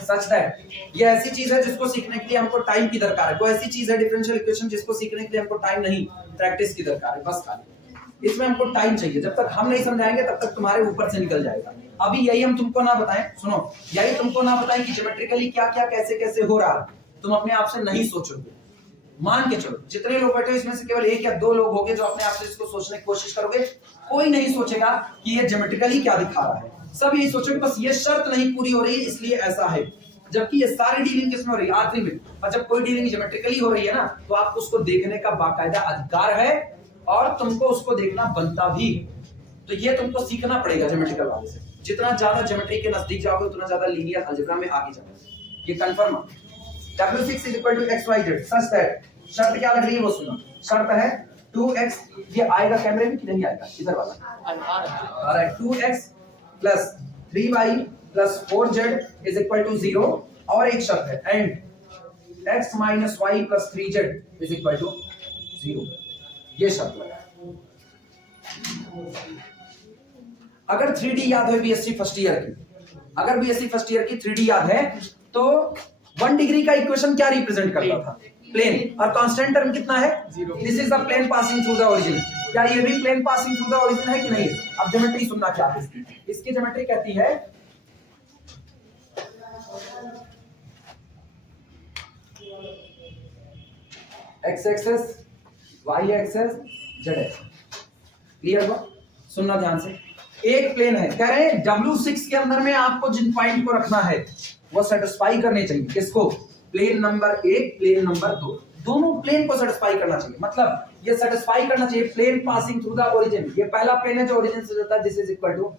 such that, ये ऐसी चीज है जिसको सीखने के लिए हमको टाइम की दरकार है। कोई ऐसी चीज है डिफरेंशियल इक्वेशन जिसको सीखने के लिए हमको टाइम नहीं, प्रैक्टिस की दरकार है, बस खाली इसमें हमको टाइम चाहिए। जब तक हम नहीं समझाएंगे तब तक तुम्हारे ऊपर से निकल जाएगा। अभी यही हम तुमको ना बताएं, सुनो, यही तुमको ना बताएं कि ज्योमेट्रिकली क्या क्या कैसे कैसे हो रहा है, तुम अपने आप से नहीं सोचोगे। मान के चलो जितने लोग बैठे हो इसमें से केवल 1 या 2 लोग होंगे जो अपने आप से इसको सोचने की कोशिश करोगे। कोई नहीं सोचेगा कि ये ज्योमेट्रिकली क्या दिखा रहा है, सब यही सोचोगे बस ये शर्त नहीं पूरी हो रही है इसलिए ऐसा है। जबकि ये सारी डीलिंग किसमें हो रही है, आखिरी में। और जब कोई डीलिंग ज्योमेट्रिकली हो रही है ना तो आपको उसको देखने का बाकायदा अधिकार है और तुमको उसको देखना बनता भी। तो ये तुमको सीखना पड़ेगा ज्योमेट्रिकल वाले से। जितना ज्यादा ज्योमेट्री के नजदीक जाओगे उतना ज्यादा लीनियर अलजेब्रा में आगे जाओगे। ये कंफर्म है। W6 = XYZ सच दैट, शर्त क्या लग रही है वो सुनो। शर्त है 2x, ये आएगा कैमरे में कि नहीं आएगा, इधर वाला। Alright, 2x + 3y + 4z = 0। और एक शर्त है एंड x - y + 3z = 0। ये शर्त लगा। अगर 3D याद है बीएससी फर्स्ट ईयर की, अगर बीएससी फर्स्ट ईयर की 3D याद है तो 1 डिग्री का इक्वेशन क्या रिप्रेजेंट करता था, प्लेन, और कांस्टेंट टर्म कितना है, 0। This is the plane passing through the origin. क्या ये भी plane passing through the origin है कि नहीं? अब ज्योमेट्री सुनना क्या है इसकी ज्योमेट्री कहती है x axis, y axis, z axis. Clear हुआ? सुनना ध्यान से। एक प्लेन है, कह रहे हैं W6 के अंदर में आपको जिन पॉइंट को रखना है वो सेटिस्फाई करने चाहिए। किसको? प्लेन नंबर 1, प्लेन नंबर 2, दोनों प्लेन को सेटिस्फाई करना चाहिए। मतलब ये सेटिस्फाई करना चाहिए plane passing through the origin. ये पहला प्लेन है जो ओरिजिन से जाता है, this is equal to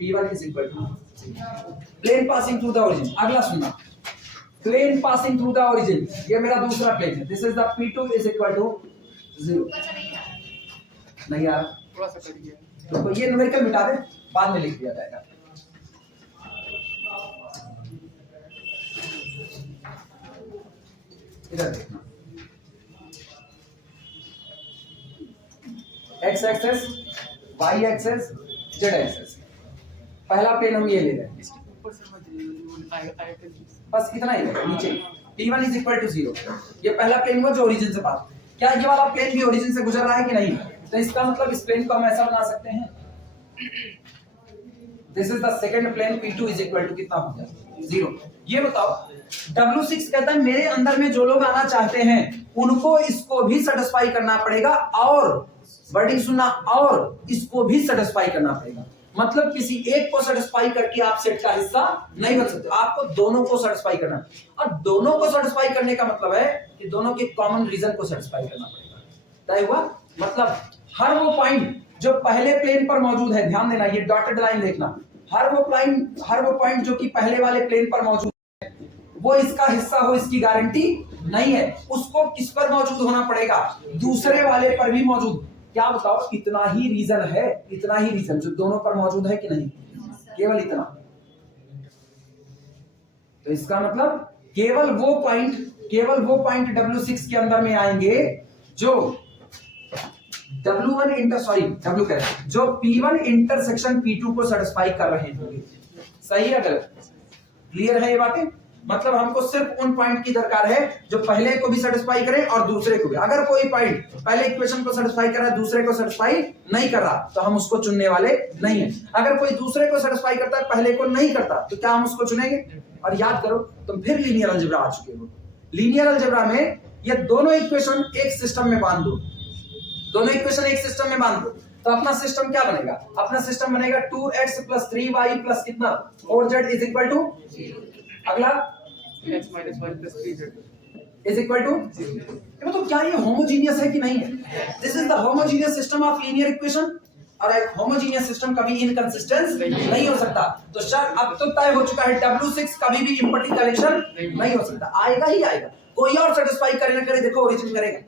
P1 is equal to plane passing through the origin. अगला सुनना, plane passing through the origin, ये मेरा दूसरा प्लेन है, this is the P2 is equal to 0। नहीं यार, थोड़ा सा कर दिया तो ये न्यूमेरिकल मिटा दे, बाद में लिख दिया जाएगा। इधर देखना, x axis, y axis, z axis. पहला प्लेन हम ये ले रहे हैं, इसके ऊपर से मत आया बस इतना ही है। नीचे P1 इज इक्वल टू 0, ये पहला प्लेन हुआ जो ओरिजिन से पास। क्या ये वाला प्लेन भी ओरिजिन से गुजर रहा है कि नहीं? तो इसका मतलब इस प्लेन को हम ऐसा बना सकते हैं, this is the second plane, P2 is equal to कितना हो गया, 0। ये बताओ W6 कहता है मेरे अंदर में जो लोग आना चाहते हैं उनको इसको भी सेटिस्फाई करना पड़ेगा, और वर्डिंग सुनना, और इसको भी सेटिस्फाई करना पड़ेगा। मतलब किसी एक को सेटिस्फाई करके आप सेट का हिस्सा नहीं बन सकते, आपको दोनों को सेटिस्फाई करना है। और दोनों को सेटिस्फाई करने का मतलब है कि दोनों के कॉमन रीजन को सेटिस्फाई करना पड़ेगा। तय हुआ? मतलब हर वो पॉइंट जो पहले प्लेन पर मौजूद है, ध्यान देना, ये डॉटेड लाइन देखना, हर वो पॉइंट जो कि पहले वाले प्लेन पर मौजूद है वो इसका हिस्सा हो, इसकी गारंटी नहीं है। उसको किस पर मौजूद होना पड़ेगा? दूसरे वाले पर भी मौजूद। क्या बताओ, इतना ही रीजन है, इतना ही रीजन जो दोनों पर मौजूद है कि नहीं, केवल इतना। तो इसका मतलब केवल वो पॉइंट W6 के अंदर में आएंगे जो W कह रहे हैं, जो P1 इंटरसेक्शन P2 को सेटिस्फाई कर रहे होंगे। सही है गलत? क्लियर है ये बातें? मतलब हमको सिर्फ उन पॉइंट की दरकार है जो पहले को भी सेटिस्फाई करे और दूसरे को भी। अगर कोई पॉइंट पहले इक्वेशन को सेटिस्फाई कर रहा है, दूसरे को सेटिस्फाई नहीं कर रहा, तो हम उसको चुनने वाले नहीं है। अगर कोई दूसरे को सेटिस्फाई करता है, पहले को नहीं करता, तो क्या हम उसको चुनेंगे? और याद करो, तुम फिर लीनियर अलजेब्रा आ चुके हो। लीनियर अलजेब्रा में ये दोनों इक्वेशन एक सिस्टम में बांध दो, दोनों इक्वेशन एक सिस्टम में बांध दो, तो अपना सिस्टम क्या बनेगा? अपना सिस्टम बनेगा 2x + 3y + कितना 4z = अगला x - 1 + 3z = तो क्या ये होमोजीनियस है कि नहीं है? This is the homogeneous system of linear equation. और एक होमोजीनियस सिस्टम कभी इनकंसिस्टेंट नहीं हो सकता। तो सर अब तो तय हो चुका है, W6 कभी भी इम्पॉर्टेंट कलेक्शन नहीं हो सकता, आएगा ही आएगा। कोई और सेटिस्फाई करे ना करे, देखो ओरिजिन करेगा।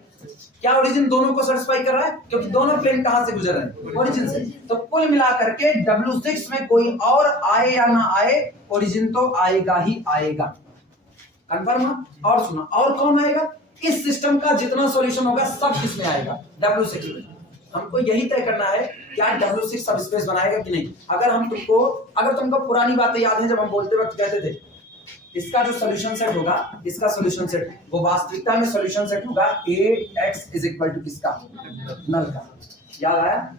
क्या ओरिजिन दोनों को सेटिस्फाई कर रहा है? क्योंकि दोनों प्लेन कहां से गुजर रहे हैं? ओरिजिन से। तो कुल मिलाकर के W6 में कोई और आए या ना आए, ओरिजिन तो आएगा ही आएगा। कंफर्म है? और सुना, और कौन आएगा? इस सिस्टम का जितना सॉल्यूशन होगा सब किसमें आएगा? W6 में। हमको यही तय करना है क्या W6 सब स्पेस बनाएगा कि नहीं। अगर तुमको पुरानी बातें याद है, जब हम बोलते वक्त कहते थे इसका जो सॉल्यूशन सेट होगा, इसका सॉल्यूशन सेट वो वास्तविकता में सॉल्यूशन सेट होगा Ax = किसका? नल का। याद आया?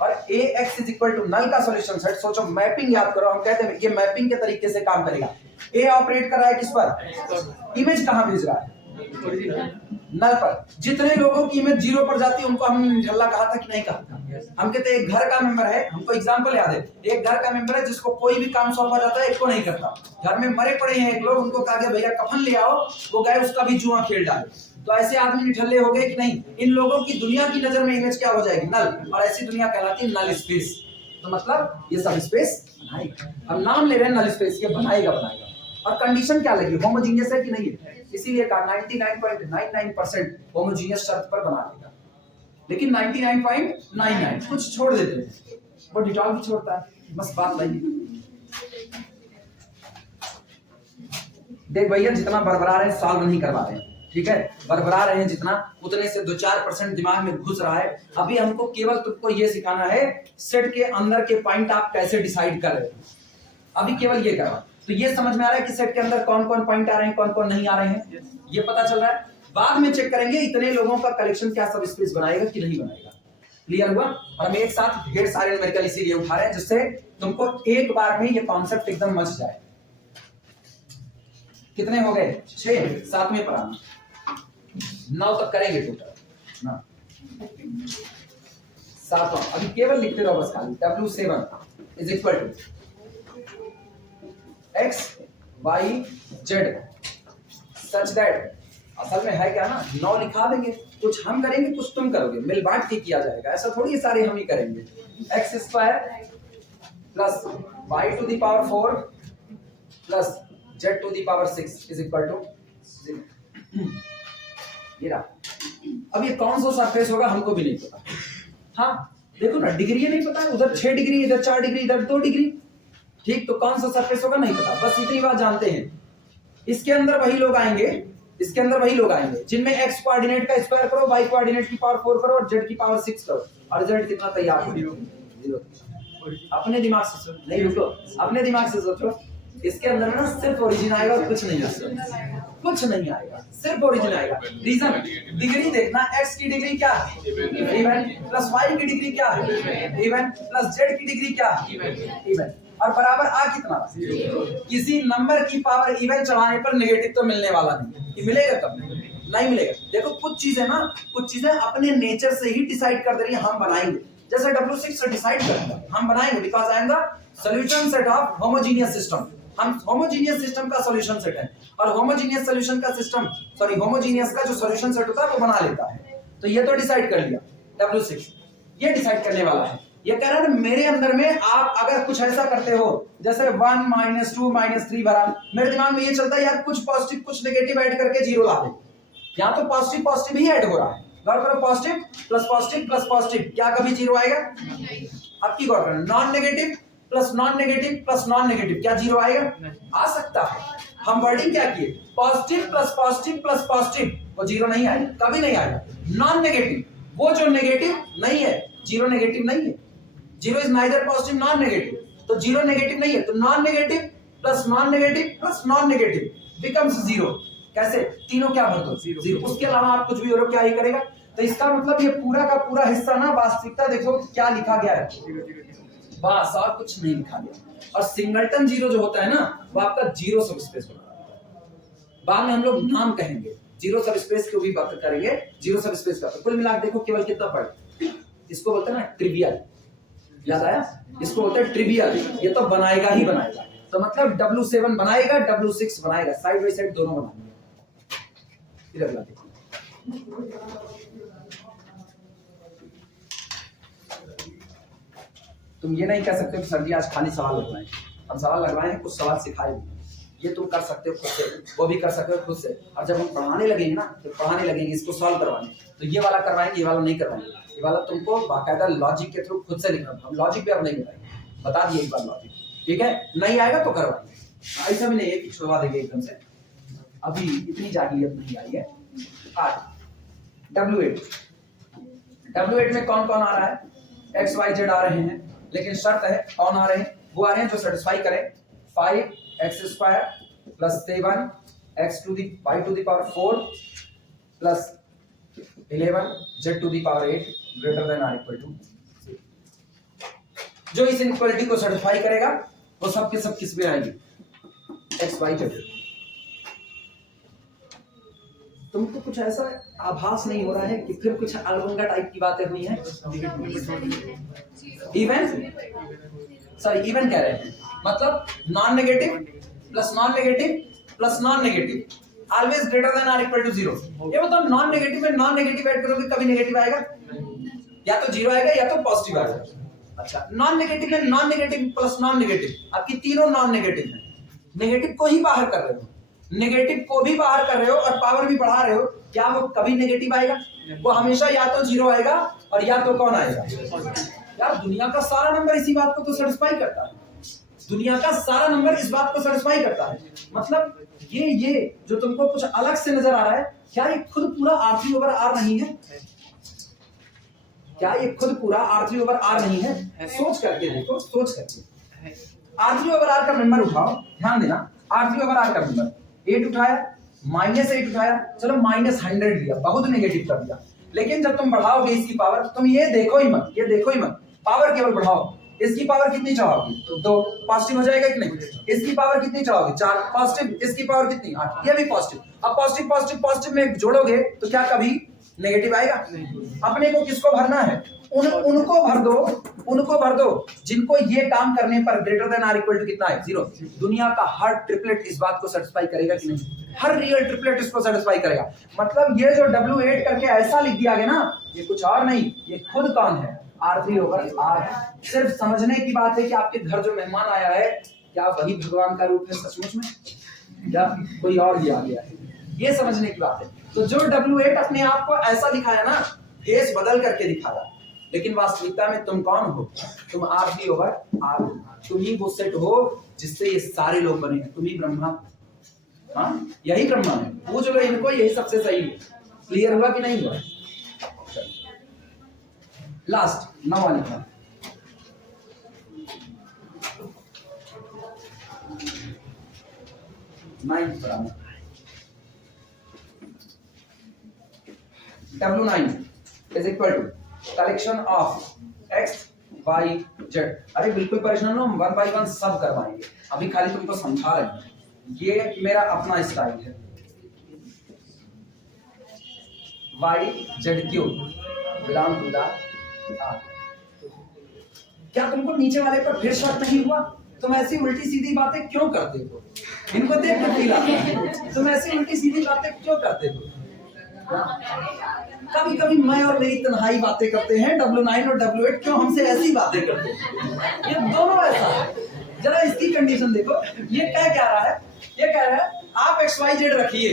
और Ax = नल का सॉल्यूशन सेट, सोचो मैपिंग याद करो। हम कहते हैं ये मैपिंग के तरीके से काम करेगा। A ऑपरेट कर रहा है किस पर? इमेज कहां भेज रहा है? नल पर। जितने लोगों की इमेज 0 पर जाती है उनको हम निठल्ला कहा था कि नहीं कहा था? हम कहते हैं एक घर का मेंबर है, हमको एग्जांपल याद है, एक घर का मेंबर है जिसको कोई भी काम सौंपा जाता है, इसको नहीं करता। घर में मरे पड़े हैं एक लोग, उनको कहा गया भैया कफन ले आओ, वो गए उसका भी जुआ खेल डाले। तो ऐसे आदमी निठल्ले हो गए कि नहीं? इन लोगों की दुनिया की नजर में इमेज क्या हो जाएगी? नल। और ऐसी दुनिया कहलाती है नल स्पेस। तो मतलब ये सब स्पेस बनाएगा। हम नाम ले रहे हैं नल स्पेस, ये बनाएगा। और कंडीशन क्या लगी? होमोजीनियस है कि नहीं है? इसीलिए कहा 99.99% होमोजीनियस शर्त पर बना देगा। लेकिन 99.99 कुछ छोड़ देते हैं, वो डिटॉल भी छोड़ता है, बस बात वही। देख भैया, जितना बरबरा रहे हैं सॉल्व नहीं करवा रहे हैं, ठीक है? बरबरा रहे हैं जितना, उतने से 2-4% दिमाग में घुस रहा है। अभी हमको केवल तुमको ये सिखाना है सेट के अंदर के पॉइंट आप कैसे डिसाइड कर रहे हो। अभी केवल ये करवा, तो ये समझ में आ रहा है कि सेट के अंदर कौन कौन पॉइंट आ रहे हैं, कौन कौन नहीं आ रहे हैं, ये पता चल रहा है। बाद में चेक करेंगे इतने लोगों का कलेक्शन क्या सब स्पेस बनाएगा कि नहीं बनाएगा। क्लियर हुआ? और हम एक साथ ढेर सारे न्यूमेरिकल इसीलिए उठा रहे हैं जिससे तुमको एक बार में ये कॉन्सेप्ट एकदम मच जाए। कितने हो गए? 6। 7वें पर आना, 9 तक करेंगे टोटल ना। 7वां अभी केवल लिखते रहो बस खाली। W7 = x y z such that, असल में है क्या ना, 9 लिखा देंगे, कुछ हम करेंगे कुछ तुम करोगे, मिल बांट के किया जाएगा। ऐसा थोड़ी सारे हम ही करेंगे। x² + y⁴ + z⁴ = 0। ये रहा। अब ये कौन सा सरफेस होगा हमको भी नहीं पता। हाँ देखो ना, डिग्री नहीं पता है, उधर 6 डिग्री, इधर 4 डिग्री, इधर 2 डिग्री, ठीक? तो कौन सा सरफेस होगा नहीं पता, बस इतनी बात जानते हैं। इसके अंदर वही लोग आएंगे, जिनमें x कोऑर्डिनेट का स्क्वायर करो, y कोऑर्डिनेट की पावर 4 करो और z की पावर 6 करो, और z कितना तैयार हो? 0। अपने दिमाग से सोचो, नहीं रुको, अपने दिमाग से सोचो। इसके अंदर ना सिर्फ ओरिजिन आएगा और कुछ नहीं आएगा, कुछ नहीं आएगा, सिर्फ ओरिजिन आएगा। रीजन, डिग्री देखना, x की डिग्री क्या है? इवन, प्लस y की डिग्री क्या है? इवन, प्लस z की डिग्री क्या है? इवन, और बराबर आ कितना? 0। किसी नंबर की पावर इवन चढ़ाने पर नेगेटिव तो मिलने वाला नहीं, ये मिलेगा कब? नहीं मिलेगा। देखो कुछ चीजें अपने नेचर से ही डिसाइड कर दे रही है, हम बनाएंगे। जैसे W6 से डिसाइड करता है, हम बनाएंगे, because I am the solution set of homogeneous system. हम होमोजीनियस सिस्टम का सॉल्यूशन सेट है, और होमोजीनियस सॉल्यूशन का सिस्टम, सॉरी होमोजीनियस का जो सॉल्यूशन सेट होता है वो बना लेता है। तो ये तो डिसाइड कर लिया W6, ये डिसाइड करने वाला है। ये कह रहा है मेरे अंदर में आप अगर कुछ ऐसा करते हो जैसे 1 - 2 - 3 भरा, मेरे दिमाग में ये चलता है यार कुछ पॉजिटिव कुछ नेगेटिव ऐड करके 0 ला दे। यहाँ तो पॉजिटिव ही ऐड हो रहा है, गौर करो, पॉजिटिव प्लस पॉजिटिव, क्या कभी 0 आएगा? अब की गौर करो, non negative plus non negative, क्या 0 आएगा? आ सकता है। हम वर्डिंग क्या किए? पॉजिटिव प्लस पॉजिटिव, वो 0 नहीं आएगा, कभी नहीं आएगा। नॉन नेगेटिव, वो जो नेगेटिव नहीं है, 0 नेगेटिव नहीं है, 0 is neither positive non negative, तो 0 नेगेटिव नहीं है, तो non negative plus non negative, becomes zero. कैसे? तीनों क्या भर दो? जीरो। उसके अलावा आप कुछ भी हो क्या ही करेगा? तो इसका मतलब ये पूरा का पूरा हिस्सा ना वास्तविकता देखो क्या लिखा गया है, बस और कुछ नहीं लिखा गया। और सिंगलटन जीरो जो होता है ना वो आपका जीरो सब स्पेस बना रहता है। बाद में हम लोग नाम कहेंगे, जीरो सब स्पेस को भी बात करेंगे, जीरो सब स्पेस का। कुल मिला देखो केवल कितना पढ़, इसको बोलते हैं ना ट्रिवियल, याद आया? इसको बोलते हैं ट्रिवियल। ये तो बनाएगा ही बनाएगा, तो मतलब W7 बनाएगा, W6 बनाएगा, साइड बाई साइड दोनों बनाएंगे। इधर ला देखो, तुम ये नहीं कह सकते कि सर जी आज खाली सवाल लगवाएं। हम सवाल लगवाए हैं, कुछ सवाल सिखाए भी, ये तुम कर सकते हो खुद से, वो भी कर सकते हो खुद से। और जब हम पढ़ाने लगेंगे ना, तो पढ़ाने लगेंगे इसको सॉल्व करवाने, तो ये वाला करवाएंगे, ये वाला नहीं करवाएंगे। ये वाला तुमको बाकायदा लॉजिक के थ्रू खुद से लिखना। हम लॉजिक भी अब नहीं बताएंगे, बता दिए एक बार लॉजिक, ठीक है? नहीं आएगा तो करवाएंगे, ऐसा भी नहीं है कि छुड़वा देंगे एकदम से। अभी इतनी जाहिलियत नहीं आई है। W8 में कौन कौन आ रहा है? X Y Z आ रहे हैं, लेकिन शर्त है कौन आ रहे हैं? वो आ रहे हैं जो सेटिस्फाई करें 5x² + 7x to the y to the power 4 + 11z to the power 8 greater than or equal to 0। जो इस इनइक्वालिटी को सेटिस्फाई करेगा वो सब के सब किस में आएंगे? x y z। तुमको कुछ ऐसा आभास नहीं हो रहा है कि फिर कुछ अलगंगा टाइप की बातें हुई हैं? इवन, सॉरी इवन कह रहे हैं, मतलब non negative plus non negative plus non negative always greater than और इक्वल टू 0। ये मतलब नॉन नेगेटिव में नॉन नेगेटिव ऐड करोगे कभी नेगेटिव आएगा? या तो 0 आएगा या तो पॉजिटिव आएगा। अच्छा, नॉन नेगेटिव में non negative plus non negative, आपकी तीनों नॉन नेगेटिव है। नेगेटिव को ही बाहर कर रहे हो, नेगेटिव को भी बाहर कर रहे हो और पावर भी बढ़ा रहे हो, क्या वो कभी नेगेटिव आएगा? वो हमेशा या तो 0 आएगा और या तो कौन आएगा? यार दुनिया का सारा नंबर इसी बात को तो सेटिस्फाई करता है, दुनिया का सारा नंबर इस बात को सेटिस्फाई करता है। मतलब ये जो तुमको कुछ अलग से नजर आ रहा है, क्या ये खुद पूरा R3/R नहीं है? क्या ये खुद पूरा R3/R नहीं है? सोच करके देखो, सोच करके। R3/R का मेंबर उठाओ, ध्यान देना, R3/R का मेंबर 8 उठाया, -8 उठाया, चलो -100 लिया, बहुत नेगेटिव कर दिया। लेकिन जब तुम बढ़ाओगे इसकी पावर, तुम ये देखो ही मत, ये देखो ही मत, पावर केवल बढ़ाओ। इसकी पावर कितनी चढ़ाओगे? तो 2, पॉजिटिव हो जाएगा कि नहीं? इसकी पावर कितनी चढ़ाओगे? 4, पॉजिटिव। इसकी पावर कितनी? 8, ये भी पॉजिटिव। अब पॉजिटिव पॉजिटिव पॉजिटिव में जोड़ोगे तो क्या कभी नेगेटिव आएगा? अपने को किसको भरना है? उनको भर दो, उनको भर दो जिनको ये काम करने पर greater than r equal to कितना है? 0। दुनिया का हर ट्रिपलेट इस बात को सेटिस्फाई करेगा कि नहीं? हर रियल ट्रिपलेट इसको सेटिस्फाई करेगा। मतलब ये जो W8 करके ऐसा लिख दिया गया ना, ये कुछ और नहीं, ये खुद कौन है? R3/R। सिर्फ समझने की बात है कि आपके घर जो मेहमान आया है, क्या वही भगवान का रूप है सचमुच में, या कोई और ही आ गया है? ये समझने की बात है। तो जो W8 अपने आप को ऐसा दिखाया ना, फेस बदल करके दिखाया, लेकिन वास्तविकता में तुम कौन हो? तुम R3/R, तुम ही वो सेट हो जिससे ये सारे लोग बने हैं। तुम ही ब्रह्मा, हाँ यही ब्रह्मा है। पूछ लो इनको, यही सबसे सही है। क्लियर हुआ कि नहीं हुआ? लास्ट 9 लिखा, W9 is equal to collection of x y z। अरे बिल्कुल परेशान हो, हम 1 by 1 सब करवाएंगे, अभी खाली तुमको समझा रहे हैं। ये मेरा अपना स्टाइल है, y/z³ belong to the R। क्या तुमको नीचे वाले पर फिर शक नहीं हुआ? तुम ऐसी उल्टी सीधी बातें क्यों करते हो? इनको देख कर फील आता है, तुम ऐसी उल्टी सीधी बातें क्यों करते हो? कभी कभी मैं और मेरी तन्हाई बातें करते हैं, W9 और W8 क्यों हमसे ऐसी बातें करते हैं? ये दोनों ऐसा है। जरा इसकी कंडीशन देखो, ये क्या रहा है? ये कह रहा है आप XYZ रखिए,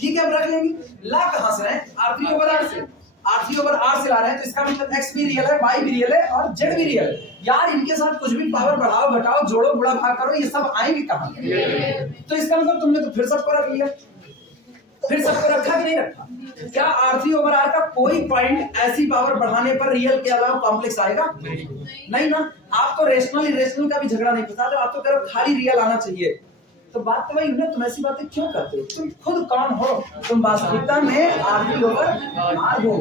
ठीक है, हम रख लेंगे। ला कहां से है? R3/R से। R3/R से ला रहे हैं, तो इसका मतलब X भी रियल है, Y भी रियल है और Z भी रियल है। यार इनके साथ कुछ भी पावर बढ़ाओ घटाओ जोड़ो गुणा भाग करो, ये सब आएंगे कहां? तो इसका मतलब तुमने तो फिर सबको रख लिया, फिर सबको रखा कि नहीं रखा? क्या R3/R का कोई पॉइंट ऐसी पावर बढ़ाने पर रियल के अलावा कॉम्प्लेक्स आएगा? नहीं ना। आप तो रेशनल इरेशनल का भी झगड़ा नहीं फंसाते, आप तो कह रहे हो खाली रियल आना चाहिए। तो बात तो वही है ना, तुम ऐसी बातें क्यों करते हो? तुम खुद कौन हो? तुम वास्तविकता में आरबी ओवर आर हो।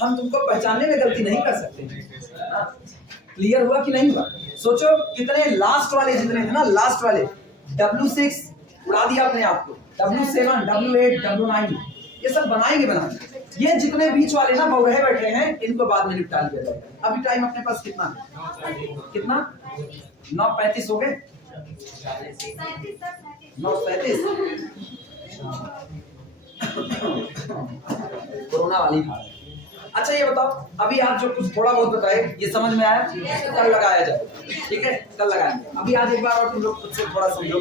हम तुमको पहचानने में गलती नहीं कर सकते। क्लियर हुआ कि नहीं हुआ? सोचो कितने लास्ट वाले जितने थे ना, लास्ट वाले W6 उड़ा दिया अपने आप को, W7, W8, W9 ये सब बनाएंगे। ये जितने बीच वाले ना बौरहे बैठे हैं, इनको बाद में निपटा लिया जाएगा। अभी टाइम अपने पास कितना है? कितना? 9:35 हो गए? 9:37 कोरोना वाली खा। अच्छा ये बताओ, अभी आप जो कुछ थोड़ा बहुत बताए ये समझ में आया? कल लगाया जाए, ठीक है, कल लगाएंगे। अभी आज एक बार और तुम लोग खुद से थोड़ा समझो।